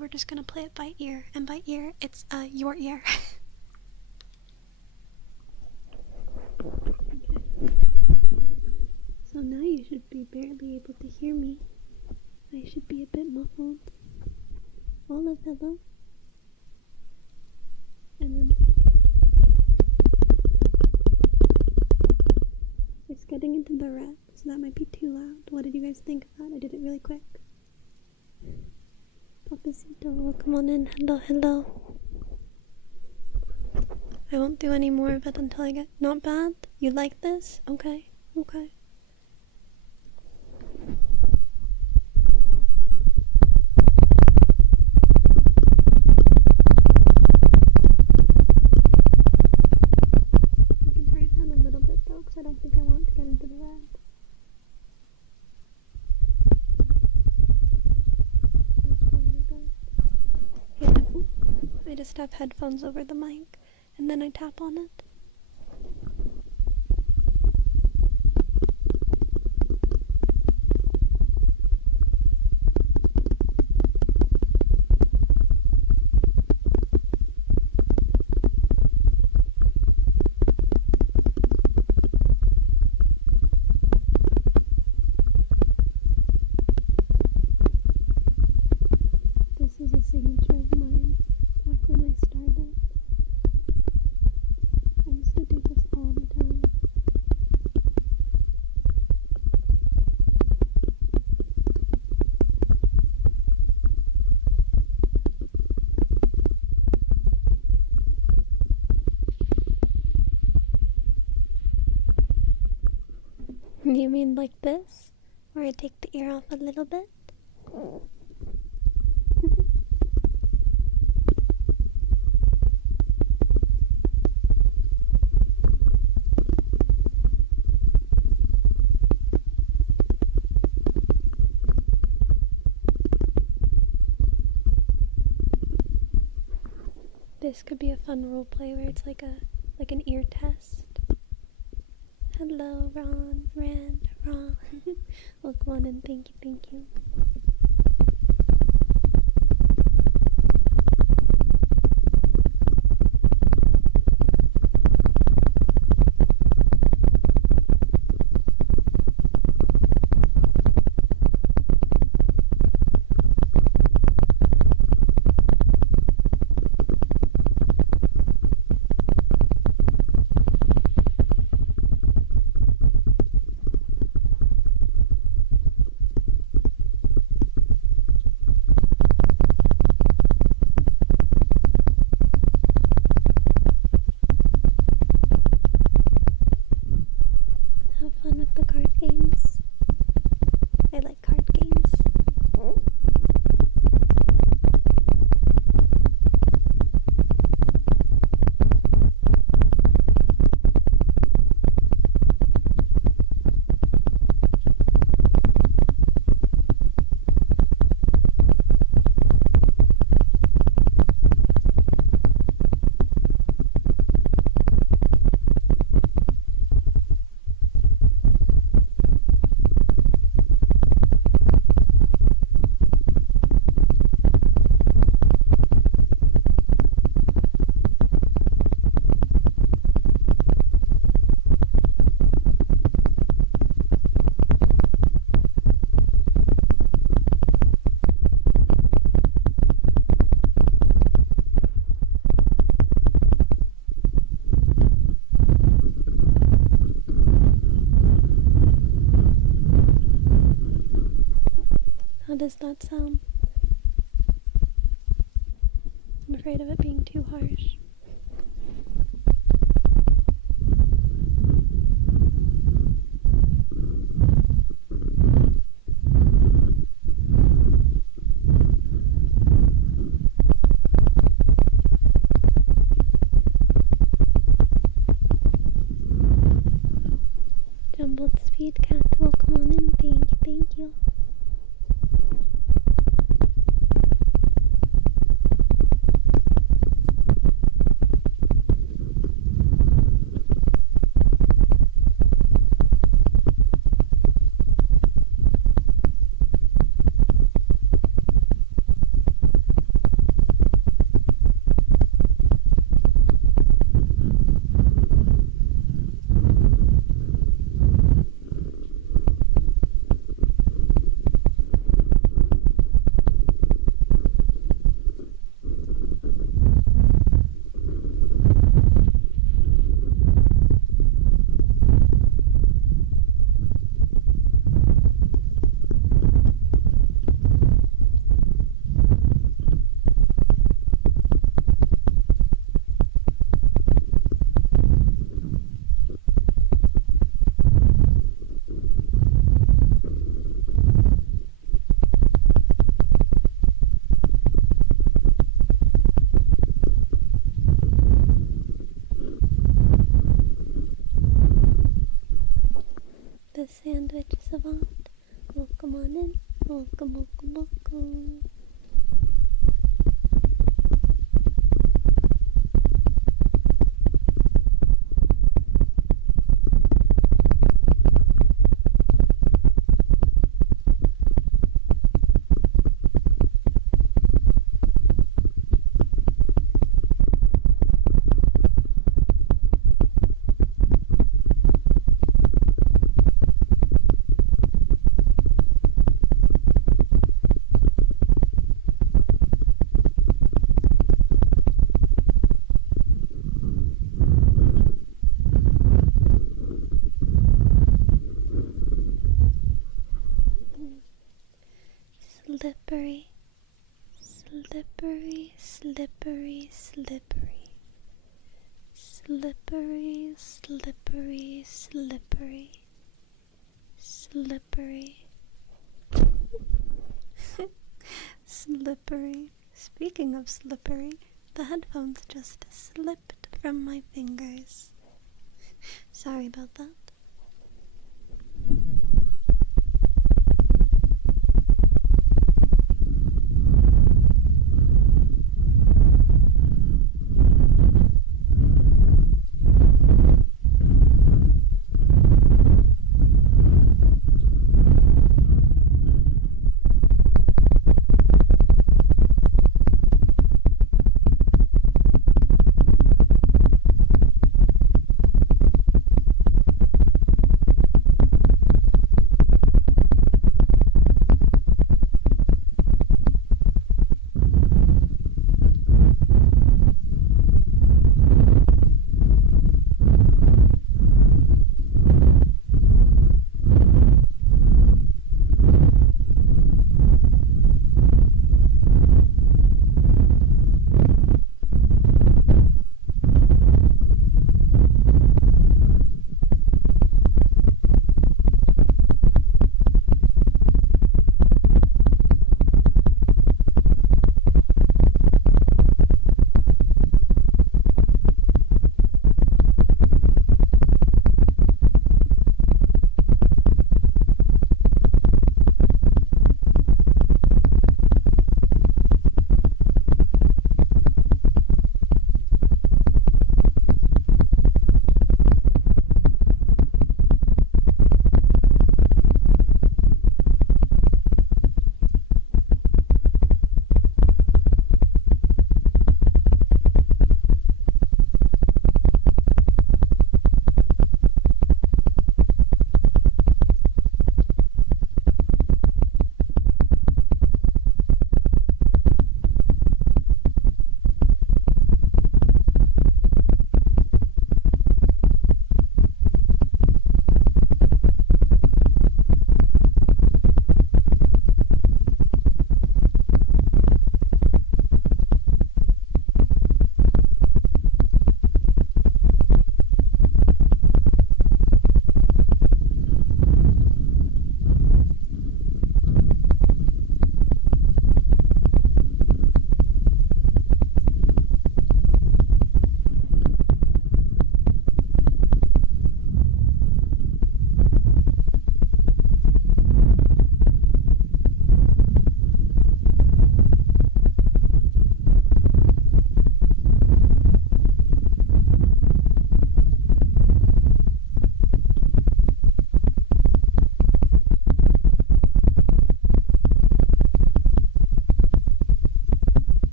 we're just gonna play it by ear, and by ear, it's your ear. Okay. So now you should be barely able to hear me. I should be a bit muffled. Olive, hello. And then it's getting into the red, so that might be too loud. What did you guys think of that? I did it really quick. Papacito, come on in. Hello, hello. I won't do any more of it until I get... Not bad? You like this? Okay. Okay. I can try it down a little bit though, because I don't think I want to get into the red. That's probably good. Yeah. I just have headphones over the mic, and then I tap on it. This is a signature of mine back when I started. I used to do this all the time. You mean like this? Where I take the ear off a little bit? This could be a fun role play where it's like an ear test. Hello, Ron, Rand, Ron. Look, one and thank you, thank you. Have fun with the card games. I like card games. How does that sound? I'm afraid of it being too harsh. Jumbled speed cat, welcome on in, thank you, thank you. sandwich savant. Welcome on in. Welcome, welcome, welcome. Slippery, slippery, slippery, slippery. Slippery, slippery, slippery. Slippery. Slippery. Speaking of slippery, the headphones just slipped from my fingers. Sorry about that.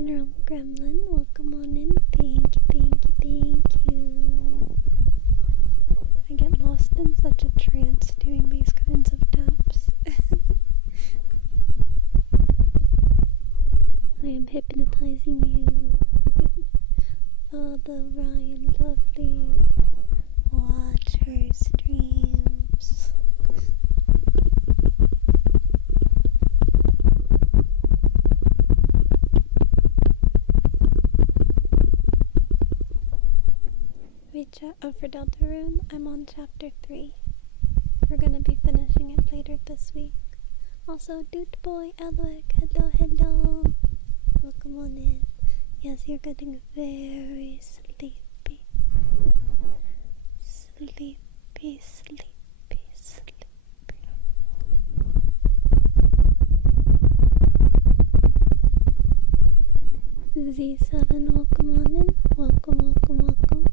General Gremlin, welcome on in. Thank you, thank you, thank you. I get lost in such a trance doing these kinds of taps. I am hypnotizing you. Follow Ryan Lovely. Watch her streams. For Deltarune, I'm on chapter 3. We're gonna be finishing it later this week. Also, Dude Boy, Alec, hello, hello. Welcome on in. Yes, you're getting very sleepy. Sleepy, sleepy, sleepy. Z7, welcome on in. Welcome, welcome, welcome.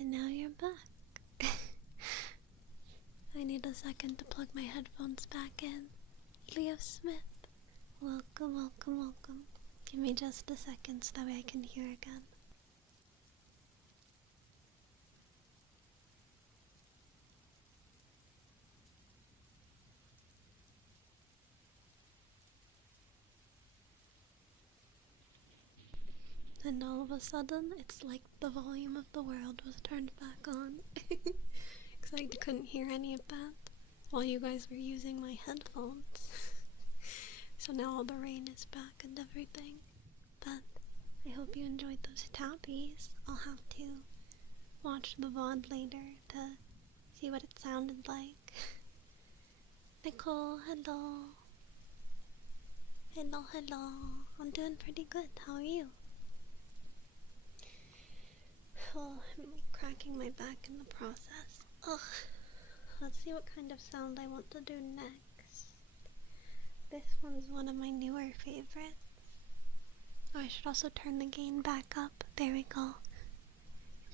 And now you're back. I need a second to plug my headphones back in. Leo Smith, welcome, welcome, welcome. Give me just a second so that way I can hear again. And all of a sudden, it's like the volume of the world was turned back on. Because I couldn't hear any of that while you guys were using my headphones. So now all the rain is back and everything. But I hope you enjoyed those tappies. I'll have to watch the VOD later to see what it sounded like. Nicole, hello. Hello, hello. I'm doing pretty good. How are you? Oh, I'm cracking my back in the process. Ugh. Let's see what kind of sound I want to do next. This one's one of my newer favorites. Oh, I should also turn the gain back up. There we go.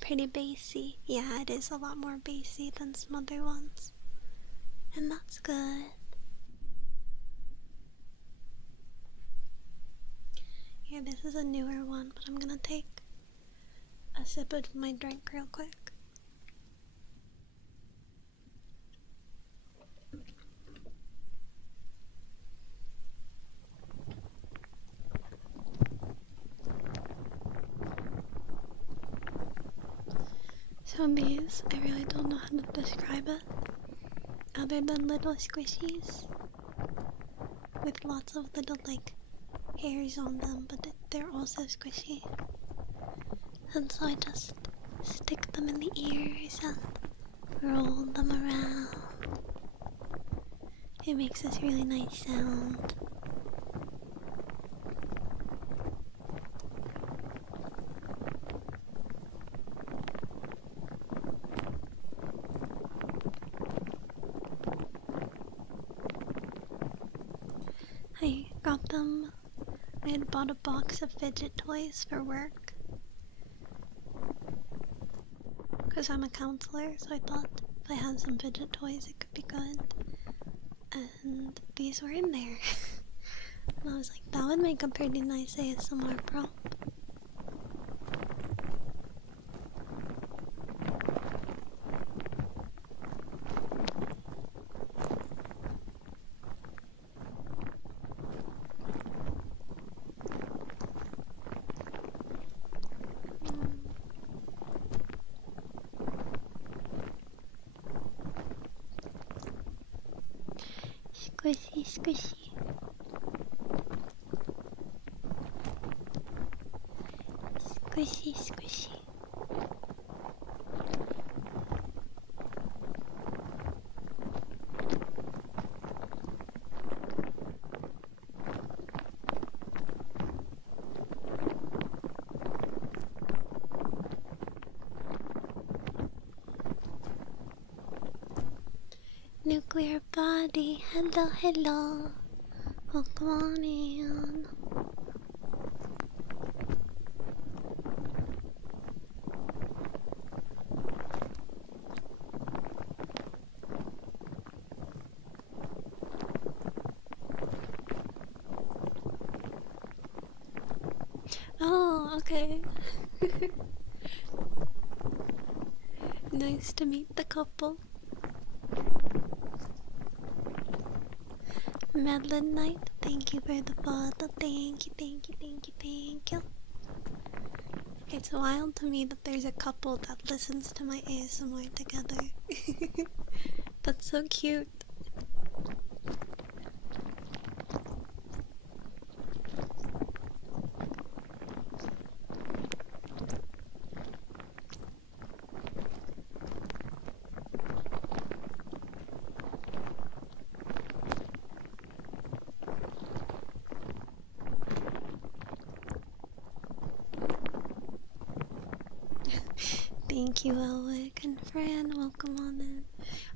Pretty bassy. Yeah, it is a lot more bassy than some other ones. And that's good. Here, this is a newer one, but I'm gonna take a sip of my drink real quick. So these, I really don't know how to describe it, other than little squishies with lots of little like hairs on them, but they're also squishy. And so I just stick them in the ears and roll them around. It makes this really nice sound. I got them. I had bought a box of fidget toys for work because I'm a counselor, so I thought if I had some fidget toys it could be good. And these were in there. And I was like, that would make a pretty nice ASMR prop. Squishy, squishy. Squishy, squishy. Nuclear body, hello, hello. Welcome on in. Oh, okay. Nice to meet the couple. Madeline Knight, thank you for the photo. Thank you, thank you, thank you, thank you. It's wild to me that there's a couple that listens to my ASMR together. That's so cute. Thank you, Elwick and Fran. Welcome on in.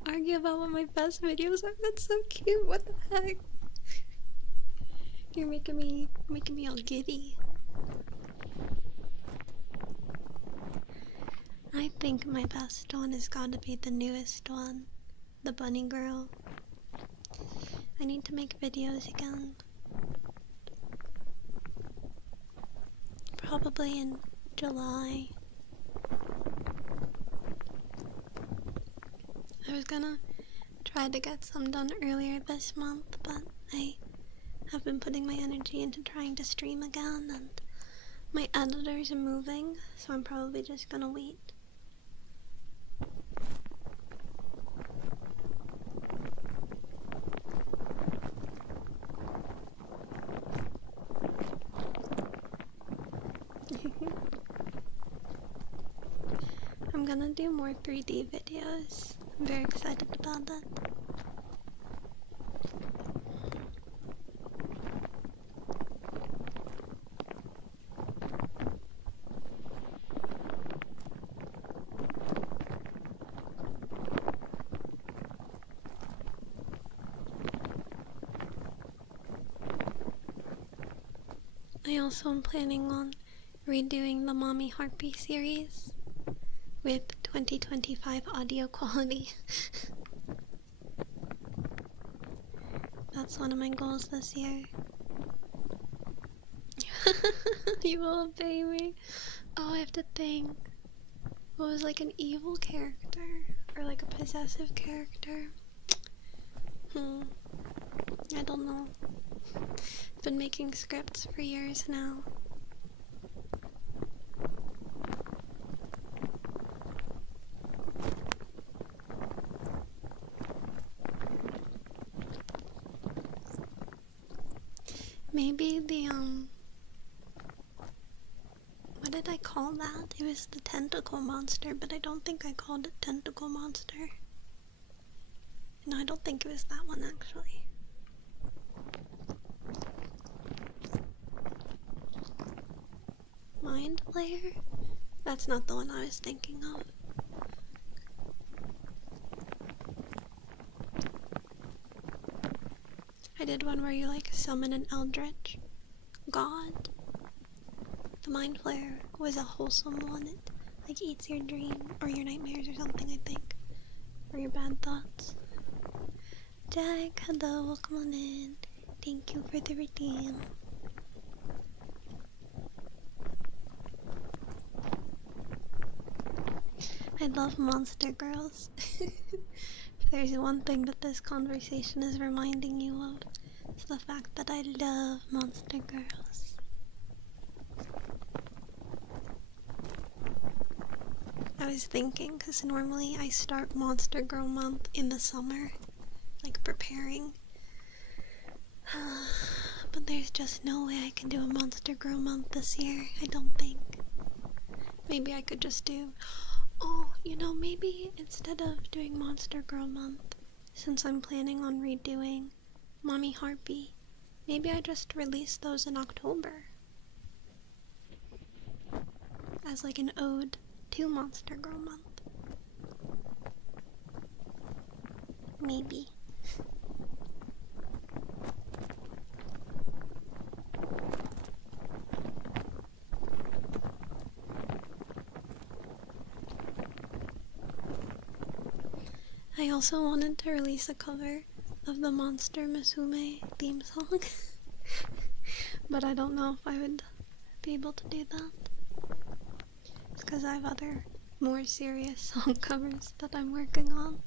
Argue about what my best videos are. That's so cute. What the heck? You're making me all giddy. I think my best one has got to be the newest one, the bunny girl. I need to make videos again. Probably in July. I was gonna try to get some done earlier this month, but I have been putting my energy into trying to stream again, and my editors are moving, so I'm probably just gonna wait. I'm gonna do more 3D videos. I'm very excited about that. I also am planning on redoing the Mommy Harpy series with 2025 audio quality. That's one of my goals this year. You will obey me. Oh, I have to think. What was like an evil character? Or like a possessive character? I don't know. I've been making scripts for years now. Maybe the, what did I call that? It was the tentacle monster, but I don't think I called it tentacle monster. No, I don't think it was that one, actually. Mind Flayer? That's not the one I was thinking of. I did one where you like summon an eldritch god. The Mind Flayer was a wholesome one. It like eats your dream or your nightmares or something, I think. Or your bad thoughts. Jack, hello, welcome on in. Thank you for the redeem. I love monster girls. If there's one thing that this conversation is reminding you of, it's the fact that I love monster girls. I was thinking, because normally I start Monster Girl Month in the summer, like preparing. But there's just no way I can do a Monster Girl Month this year, I don't think. Maybe I could just do... Oh, you know, maybe instead of doing Monster Girl Month, since I'm planning on redoing Mommy Harpy, maybe I just release those in October. As like an ode to Monster Girl Month. Maybe. I also wanted to release a cover of the Monster Musume theme song, but I don't know if I would be able to do that. It's because I have other, more serious song covers that I'm working on.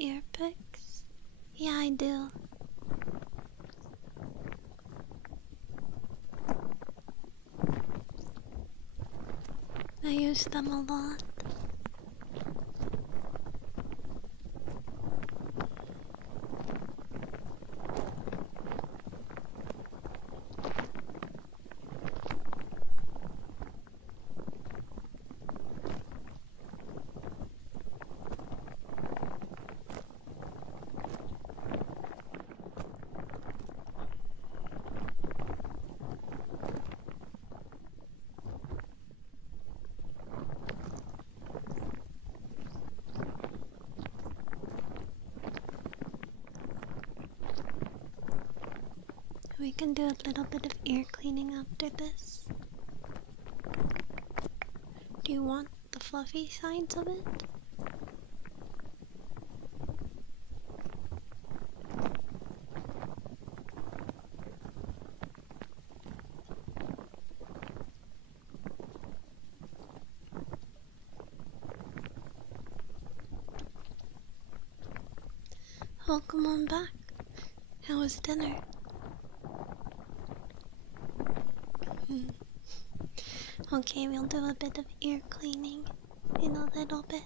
Earpicks? Yeah, I do. I use them a lot. We can do a little bit of ear cleaning after this. Do you want the fluffy sides of it? Welcome on back. How was dinner? Okay, we'll do a bit of ear cleaning in a little bit.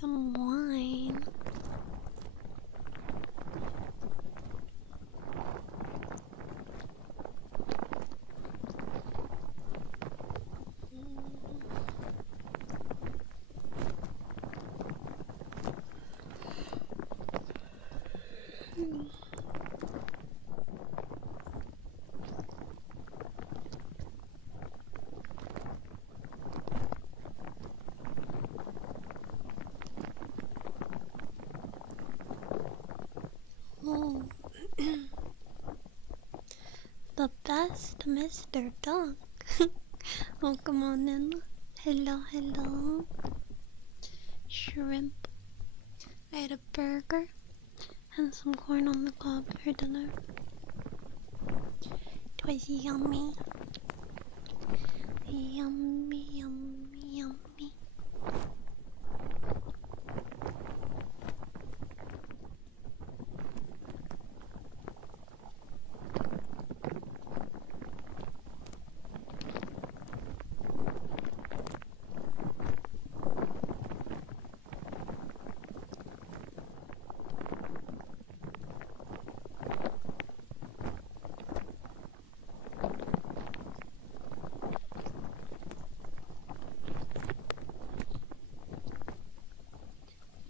Some wine. Oh, the best Mr. Duck. Oh, come on in. Hello, hello. Shrimp. I had a burger and some corn on the cob for dinner. It was yummy. Yummy, yummy, yummy.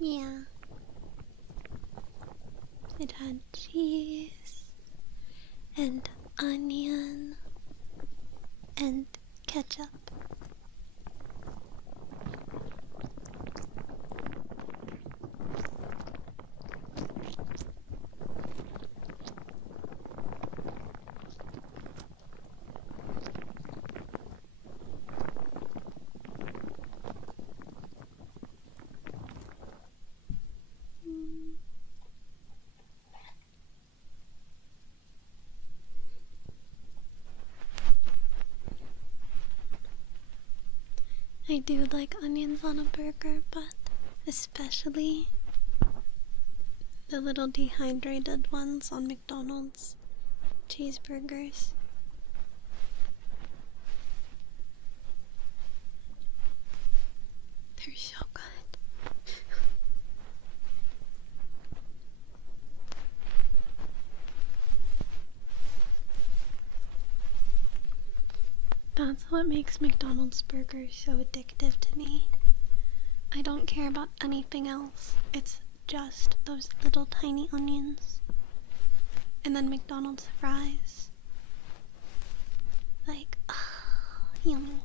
Yeah. It had cheese and onion and ketchup. I do like onions on a burger, but especially the little dehydrated ones on McDonald's cheeseburgers. They're so good. That's what makes McDonald's burgers so addictive to me. I don't care about anything else. It's just those little tiny onions. And then McDonald's fries. Like, yummy.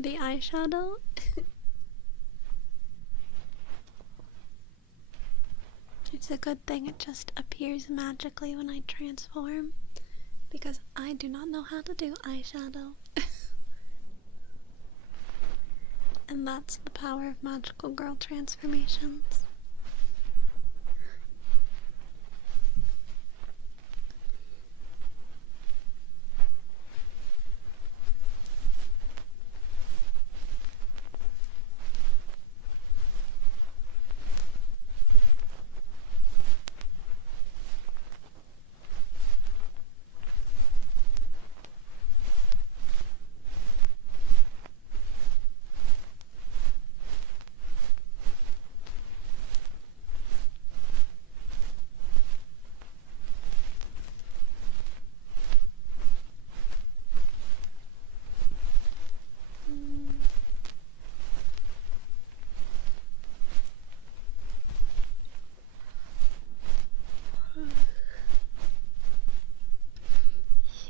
The eyeshadow? It's a good thing it just appears magically when I transform, because I do not know how to do eyeshadow. And that's the power of magical girl transformations.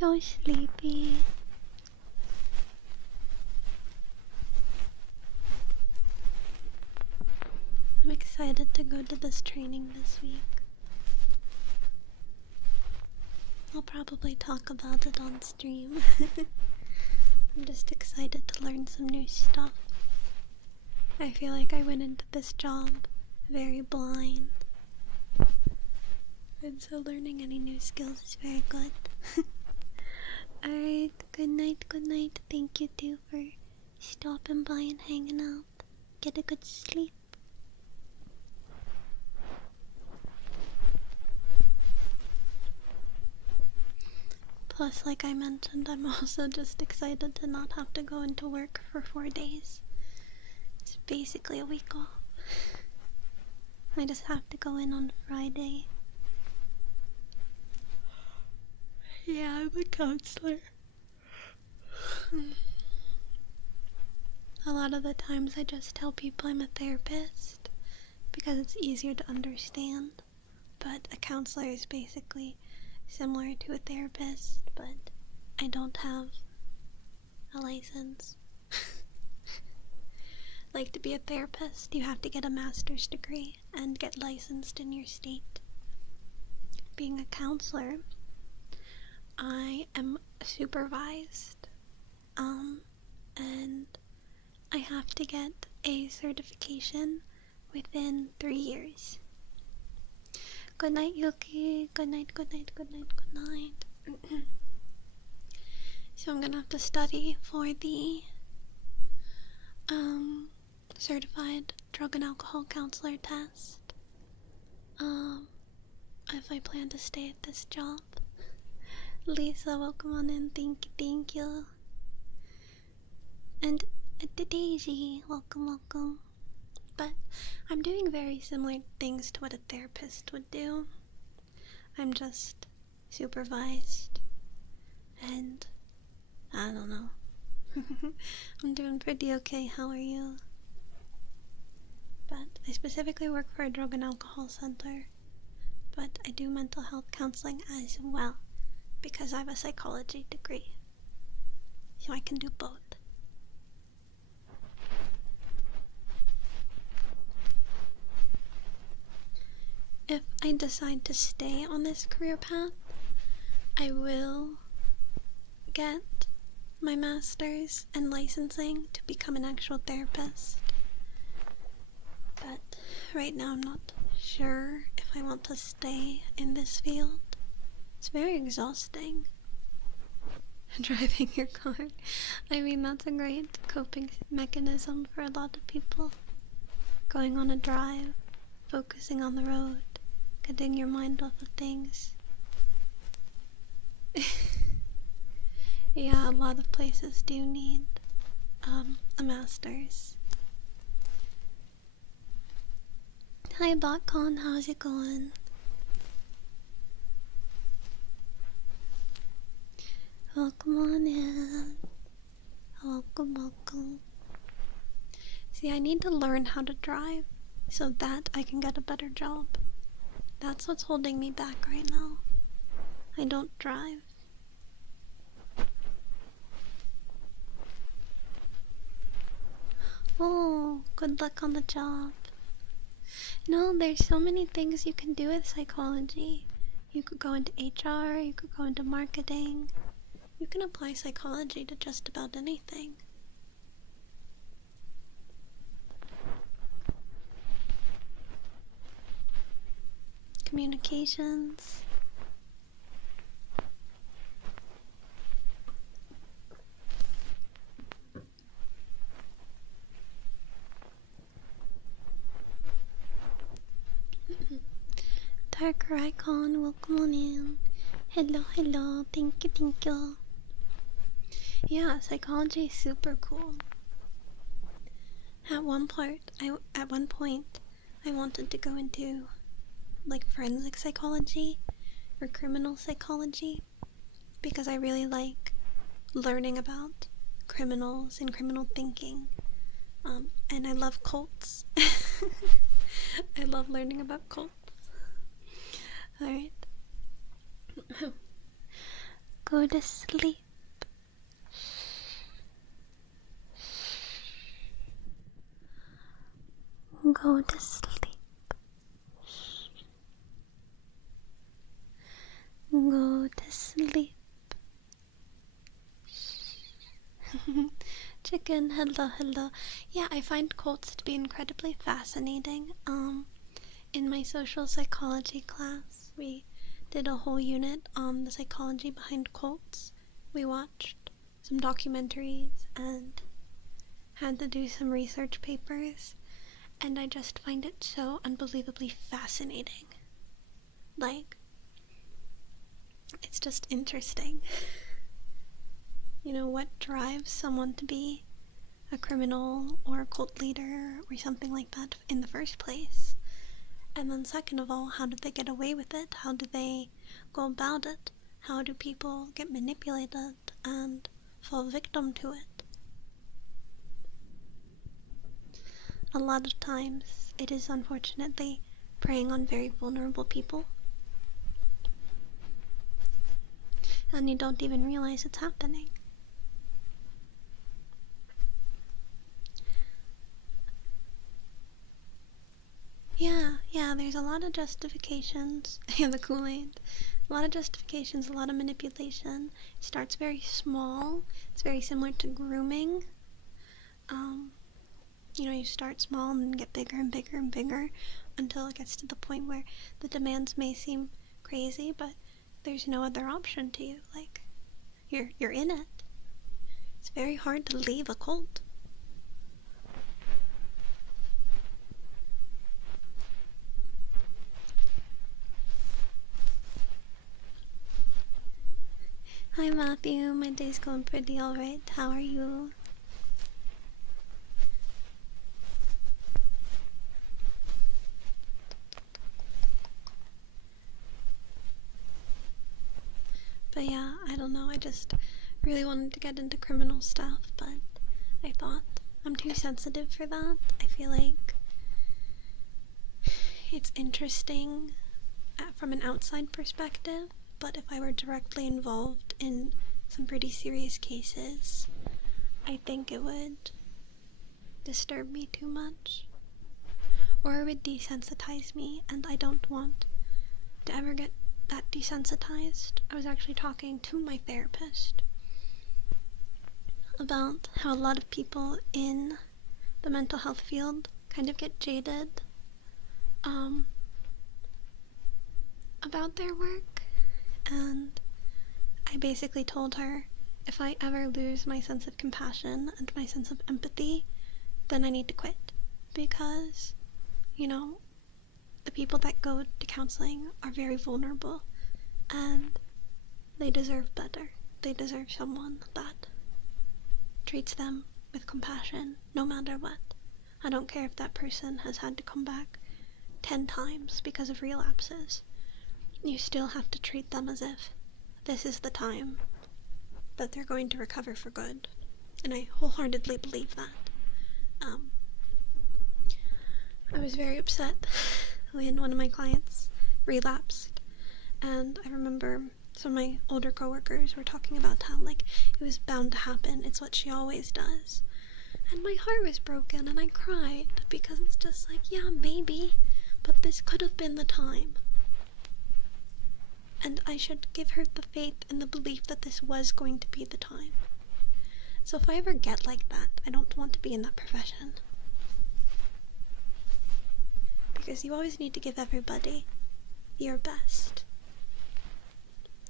So sleepy. I'm excited to go to this training this week. I'll probably talk about it on stream. I'm just excited to learn some new stuff. I feel like I went into this job very blind. And so learning any new skills is very good. Alright, good night, good night. Thank you too for stopping by and hanging out. Get a good sleep. Plus, like I mentioned, I'm also just excited to not have to go into work for 4 days. It's basically a week off. I just have to go in on Friday. Yeah, I'm a counselor. A lot of the times I just tell people I'm a therapist because it's easier to understand. But a counselor is basically similar to a therapist, but I don't have a license. Like, to be a therapist, you have to get a master's degree and get licensed in your state. Being a counselor, I am supervised, and I have to get a certification within 3 years. Good night, Yuki. Good night, good night, good night, good night. So I'm gonna have to study for the certified drug and alcohol counselor test. If I plan to stay at this job. Lisa, welcome on in. Thank you. And Daisy, welcome. But I'm doing very similar things to what a therapist would do. I'm just supervised, and I don't know. I'm doing pretty okay. How are you? But I specifically work for a drug and alcohol center, but I do mental health counseling as well because I have a psychology degree, so I can do both. If I decide to stay on this career path, I will get my master's and licensing to become an actual therapist. But right now I'm not sure if I want to stay in this field. It's very exhausting. Driving your car. I mean, that's a great coping mechanism for a lot of people. Going on a drive, focusing on the road, getting your mind off of things. Yeah, a lot of places do need a master's. Hi BotCon, how's it going? Welcome on in. Welcome. See, I need to learn how to drive so that I can get a better job. That's what's holding me back right now. I don't drive. Oh, good luck on the job. No, there's so many things you can do with psychology. You could go into HR, you could go into marketing. You can apply psychology to just about anything. Communications. Darker Icon, welcome on in. Hello, thank you. Yeah, psychology is super cool. At one point, I wanted to go into like forensic psychology or criminal psychology because I really like learning about criminals and criminal thinking. And I love cults. I love learning about cults. Alright. Go to sleep. Go to sleep. Go to sleep. Chicken, hello, hello. Yeah, I find cults to be incredibly fascinating. In my social psychology class, we did a whole unit on the psychology behind cults. We watched some documentaries and had to do some research papers, and I just find it so unbelievably fascinating. Like, it's just interesting. You know, what drives someone to be a criminal or a cult leader or something like that in the first place? And then second of all, how did they get away with it? How do they go about it? How do people get manipulated and fall victim to it? A lot of times it is unfortunately preying on very vulnerable people, and you don't even realize it's happening. Yeah, there's a lot of justifications. Yeah, the Kool-Aid. A lot of justifications, a lot of manipulation. It starts very small. It's very similar to grooming. You start small and then get bigger and bigger and bigger until it gets to the point where the demands may seem crazy, but there's no other option to you. Like, you're in it. It's very hard to leave a cult. Hi Matthew, my day's going pretty alright. How are you? But yeah, I don't know, I just really wanted to get into criminal stuff, but I thought I'm too sensitive for that. I feel like it's interesting from an outside perspective, but if I were directly involved in some pretty serious cases, I think it would disturb me too much, or it would desensitize me, and I don't want to ever get that desensitized. I was actually talking to my therapist about how a lot of people in the mental health field kind of get jaded about their work, and I basically told her if I ever lose my sense of compassion and my sense of empathy, then I need to quit, because the people that go to counseling are very vulnerable, and they deserve better. They deserve someone that treats them with compassion, no matter what. I don't care if that person has had to come back 10 times because of relapses. You still have to treat them as if this is the time that they're going to recover for good. And I wholeheartedly believe that. I was very upset when one of my clients relapsed, and I remember some of my older coworkers were talking about how, like, it was bound to happen, it's what she always does. And my heart was broken, and I cried, because it's just like, yeah, maybe, but this could have been the time. And I should give her the faith and the belief that this was going to be the time. So if I ever get like that, I don't want to be in that profession. Because you always need to give everybody your best.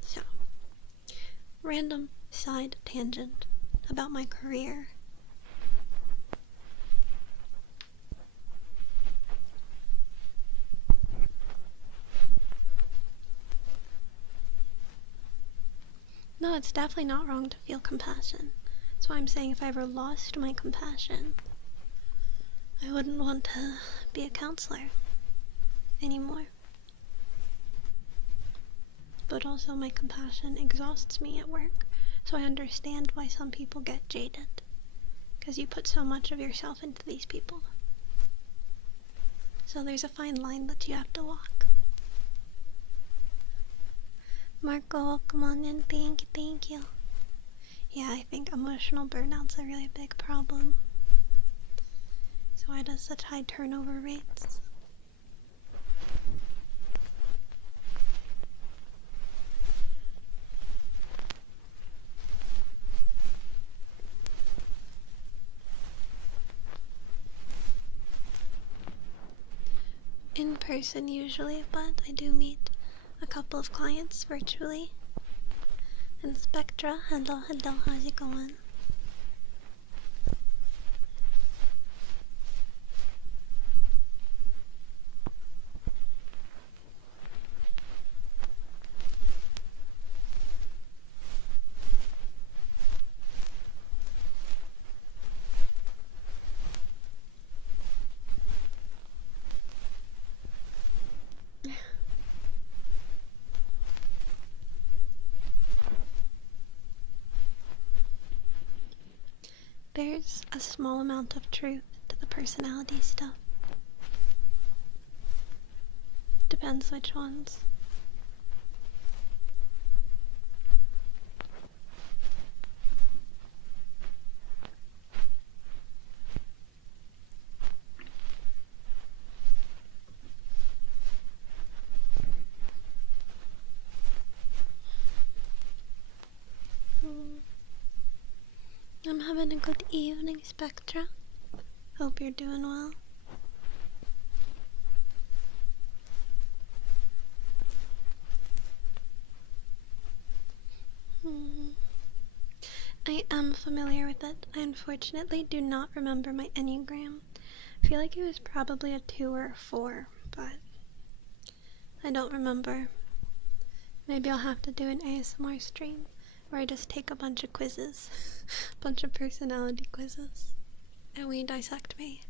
So, random side tangent about my career. No, it's definitely not wrong to feel compassion. That's why I'm saying if I ever lost my compassion, I wouldn't want to be a counselor anymore. But also my compassion exhausts me at work, so I understand why some people get jaded, because you put so much of yourself into these people. So there's a fine line that you have to walk. Marco, come on in, thank you. Yeah, I think emotional burnout's a really big problem. So why does such high turnover rates? in person usually, but I do meet a couple of clients virtually. And Spectra, hello, how's it going? There's a small amount of truth to the personality stuff. Depends which ones. I'm having a good evening, Spectra. Hope you're doing well. I am familiar with it. I unfortunately do not remember my Enneagram. I feel like it was probably a 2 or a 4, but I don't remember. Maybe I'll have to do an ASMR stream where I just take a bunch of quizzes, a bunch of personality quizzes, and we dissect me.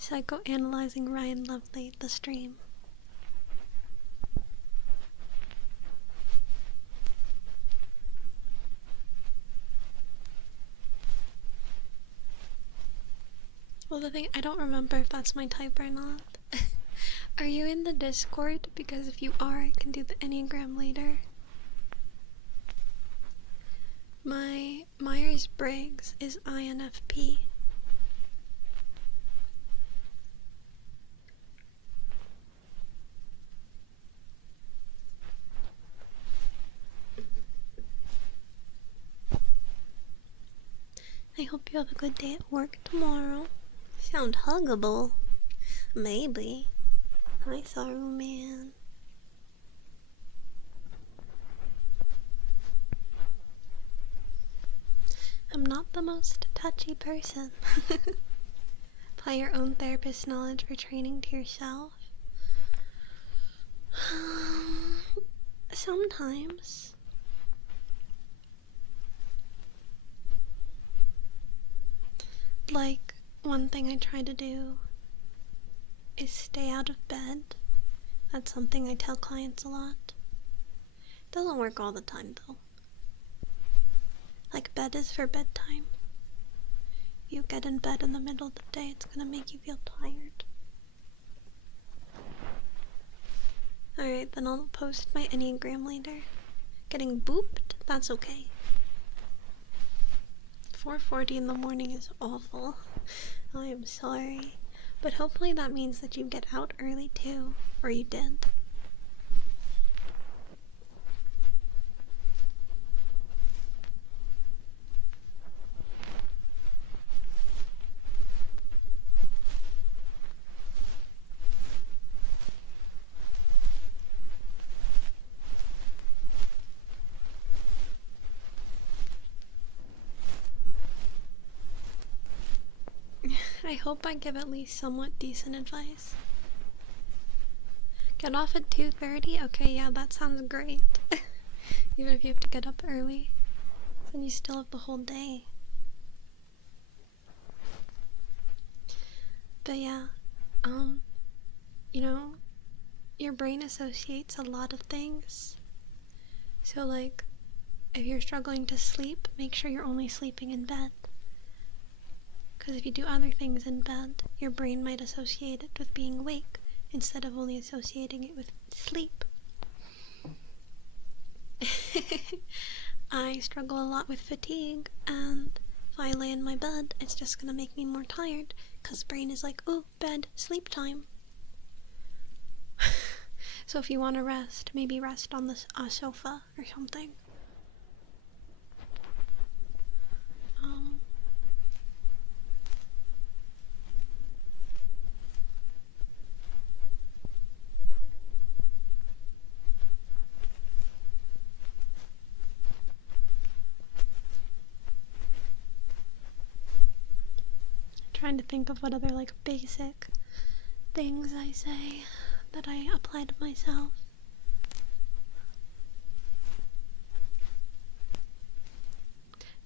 Psychoanalyzing Ryan Lovely, the stream. Well, the thing, I don't remember if that's my type or not. Are you in the Discord? Because if you are, I can do the Enneagram later. My Myers-Briggs is INFP. I hope you have a good day at work tomorrow. Sound huggable. Maybe. Hi, Sorrow Man. I'm not the most touchy person. Apply your own therapist knowledge for training to yourself. Sometimes. Like, one thing I try to do is stay out of bed. That's something I tell clients a lot. Doesn't work all the time though. Like, bed is for bedtime. You get in bed in the middle of the day, it's gonna make you feel tired. Alright, then I'll post my Enneagram later. Getting booped? That's okay. 4:40 in the morning is awful. I am sorry. But hopefully that means that you get out early too. Or you did. I hope I give at least somewhat decent advice. Get off at 2:30? Okay, yeah, that sounds great. Even if you have to get up early, then you still have the whole day. But yeah, you know, your brain associates a lot of things. So like, if you're struggling to sleep, make sure you're only sleeping in bed. Because if you do other things in bed, your brain might associate it with being awake instead of only associating it with sleep. I struggle a lot with fatigue, and if I lay in my bed, it's just gonna make me more tired, because brain is like, ooh, bed, sleep time. So if you want to rest, maybe rest on the sofa or something. trying to think of what other like basic things I say that I apply to myself.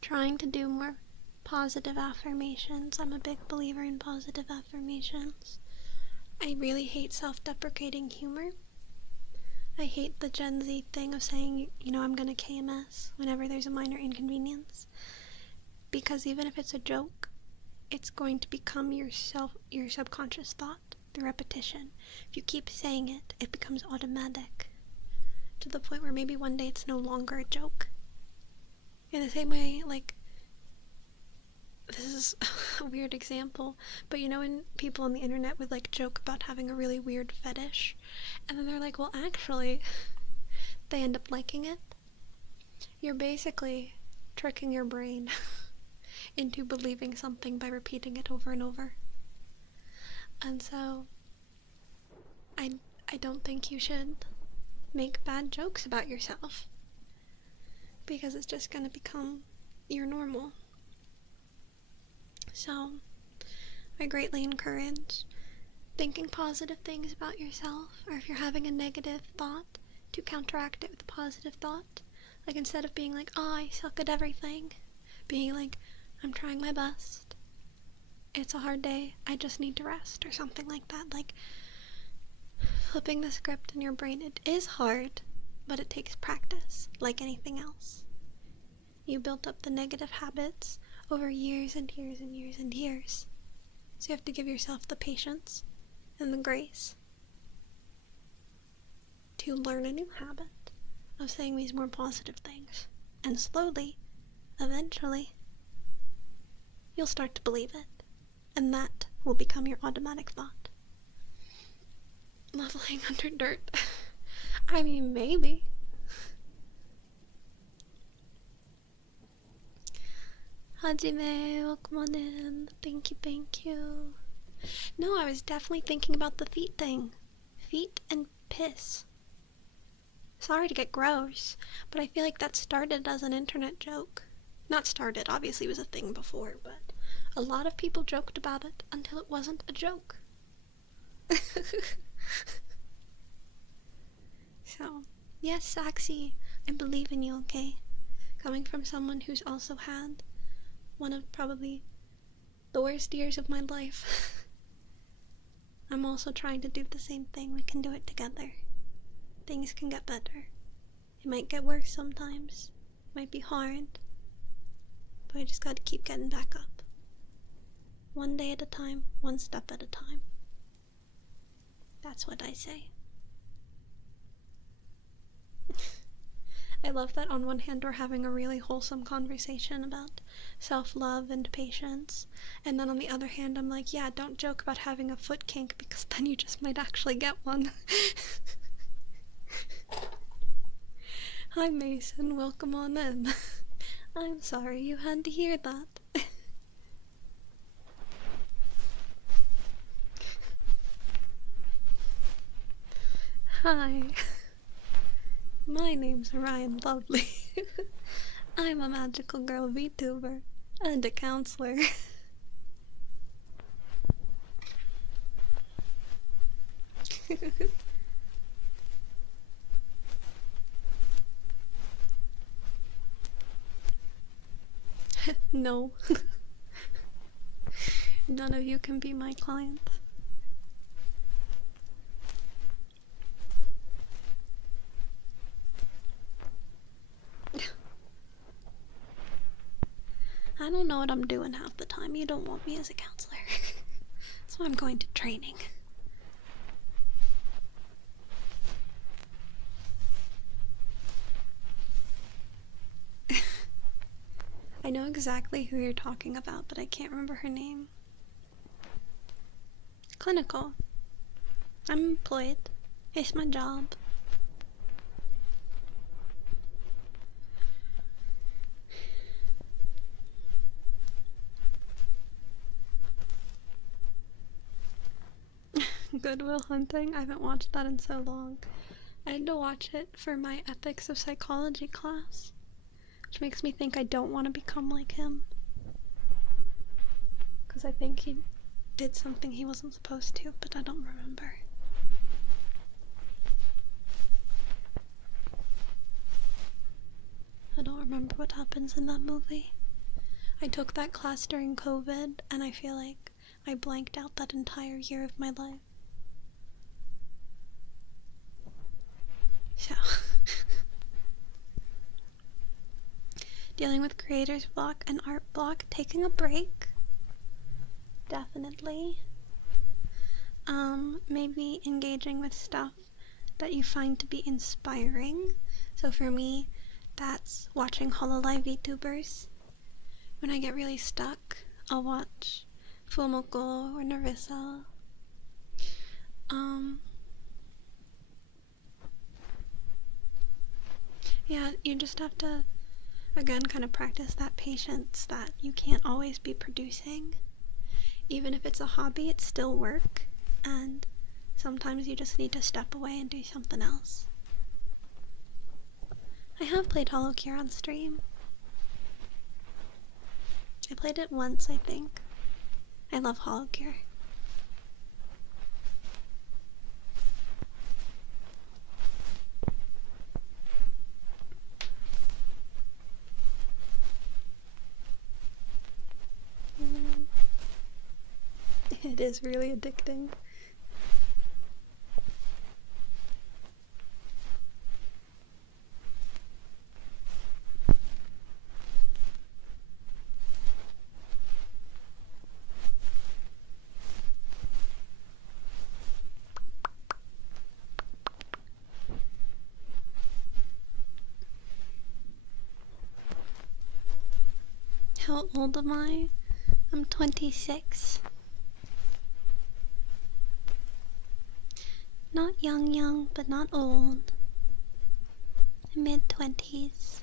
Trying to do more positive affirmations. I'm a big believer in positive affirmations. I really hate self-deprecating humor. I hate the Gen Z thing of saying, you know, I'm gonna KMS whenever there's a minor inconvenience. Because even if it's a joke, it's going to become your subconscious thought through repetition. If you keep saying it, it becomes automatic to the point where maybe one day it's no longer a joke. In the same way, like, this is a weird example, but you know when people on the internet would like joke about having a really weird fetish, and then they're like, well actually, they end up liking it? You're basically tricking your brain into believing something by repeating it over and over. And so, I don't think you should make bad jokes about yourself, because it's just gonna become your normal. So, I greatly encourage thinking positive things about yourself, or if you're having a negative thought, to counteract it with a positive thought. Like, instead of being like, oh, I suck at everything, being like, I'm trying my best. It's a hard day, I just need to rest, or something like that. Like, flipping the script in your brain, it is hard, but it takes practice, like anything else. You built up the negative habits over years and years and years and years. So you have to give yourself the patience and the grace to learn a new habit of saying these more positive things. And slowly, eventually, you'll start to believe it. And that will become your automatic thought. Leveling under dirt. I mean, maybe. Hajime, welcome on in. Thank you. No, I was definitely thinking about the feet thing. Feet and piss. Sorry to get gross, but I feel like that started as an internet joke. Not started, obviously it was a thing before, but a lot of people joked about it until it wasn't a joke. So, yes, Saxy, I believe in you, okay? Coming from someone who's also had one of probably the worst years of my life. I'm also trying to do the same thing. We can do it together. Things can get better. It might get worse sometimes. It might be hard. But I just gotta keep getting back up. One day at a time, one step at a time. That's what I say. I love that on one hand we're having a really wholesome conversation about self-love and patience, and then on the other hand I'm like, yeah, don't joke about having a foot kink because then you just might actually get one. Hi Mason, welcome on in. I'm sorry you had to hear that. Hi. My name's Ryan Lovely. I'm a magical girl Vtuber and a counselor. No. None of you can be my client. I don't know what I'm doing half the time. You don't want me as a counselor. So I'm going to training. I know exactly who you're talking about, but I can't remember her name. Clinical. I'm employed. It's my job. Good Will Hunting? I haven't watched that in so long. I had to watch it for my ethics of psychology class, which makes me think I don't want to become like him. Because I think did something he wasn't supposed to, but I don't remember. I don't remember what happens in that movie. I took that class during COVID, and I feel like I blanked out that entire year of my life. So, dealing with creator's block and art block, taking a break, definitely. Maybe engaging with stuff that you find to be inspiring. So for me, that's watching Hololive Vtubers. When I get really stuck, I'll watch Fumoko or Narissa. Yeah, you just have to, again, kind of practice that patience that you can't always be producing. Even if it's a hobby, it's still work, and sometimes you just need to step away and do something else. I have played Hollow Cure on stream. I played it once, I think. I love Hollow Cure. It is really addicting. How old am I? I'm 26. Not young, but not old. Mid-20s.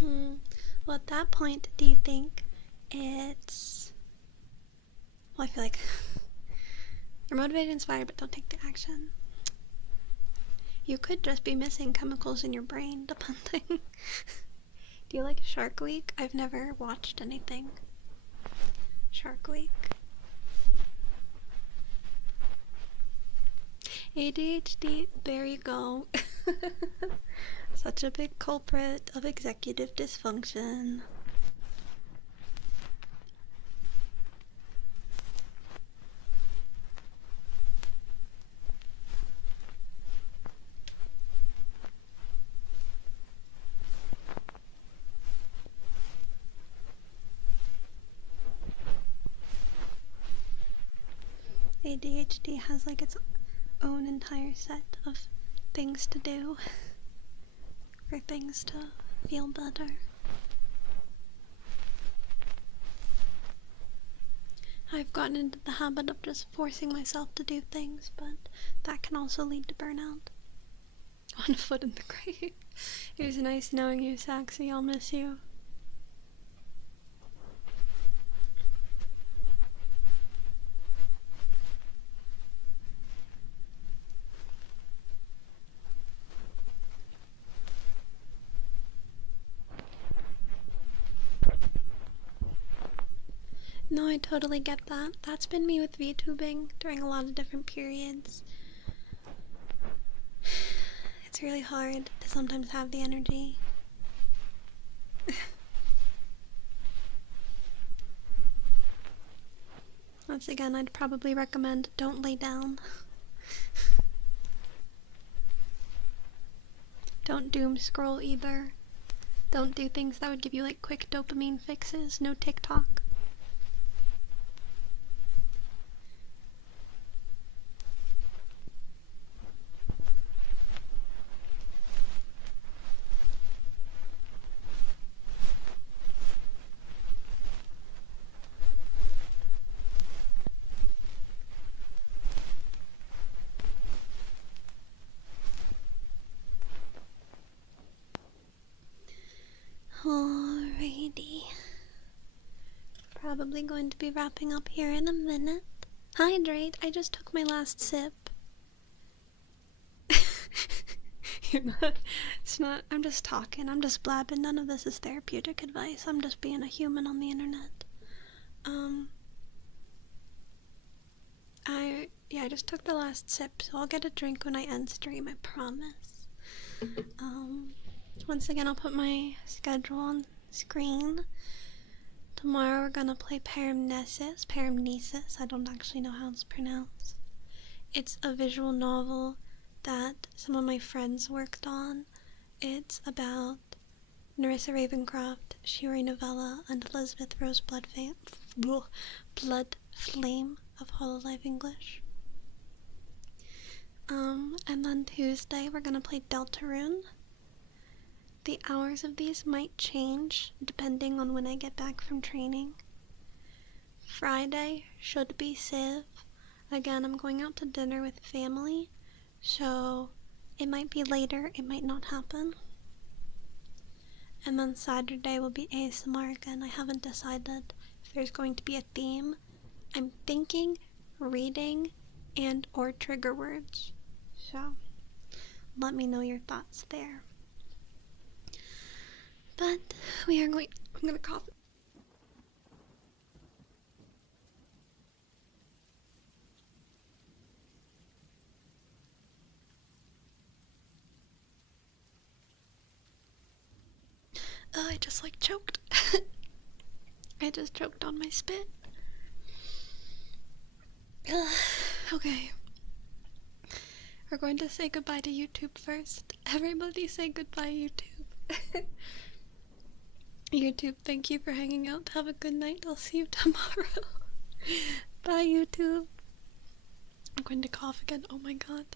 Well, at that point, do you think it's... Well, I feel like you're motivated and inspired, but don't take the action. You could just be missing chemicals in your brain, depending. Do you like Shark Week? I've never watched anything. Shark Week. ADHD, there you go. Such a big culprit of executive dysfunction. ADHD has like its own entire set of things to do for things to feel better. I've gotten into the habit of just forcing myself to do things, but that can also lead to burnout. One foot in the grave. It was nice knowing you, Saxy. I'll miss you. No, I totally get that. That's been me with VTubing during a lot of different periods. It's really hard to sometimes have the energy. Once again, I'd probably recommend don't lay down. Don't doom scroll either. Don't do things that would give you like quick dopamine fixes. No TikTok. Alrighty. Probably going to be wrapping up here in a minute. Hydrate, I just took my last sip. It's not, I'm just talking, I'm just blabbing. None of this is therapeutic advice. I'm just being a human on the internet. I just took the last sip, so I'll get a drink when I end stream, I promise. Once again, I'll put my schedule on screen. Tomorrow we're gonna play Paramnesis, I don't actually know how it's pronounced. It's a visual novel that some of my friends worked on. It's about Nerissa Ravencroft, Shiri Novella, and Elizabeth Rose Bloodflame of Hololive English. And then Tuesday we're gonna play Deltarune. The hours of these might change depending on when I get back from training. Friday should be Civ. Again, I'm going out to dinner with family, so it might be later, it might not happen. And then Saturday will be ASMR again. I haven't decided if there's going to be a theme. I'm thinking reading and or trigger words. So let me know your thoughts there. But I'm gonna cough. Oh, I just choked. I just choked on my spit. Okay. We're going to say goodbye to YouTube first. Everybody say goodbye, YouTube. YouTube, thank you for hanging out. Have a good night. I'll see you tomorrow. Bye, YouTube. I'm going to cough again. Oh my god.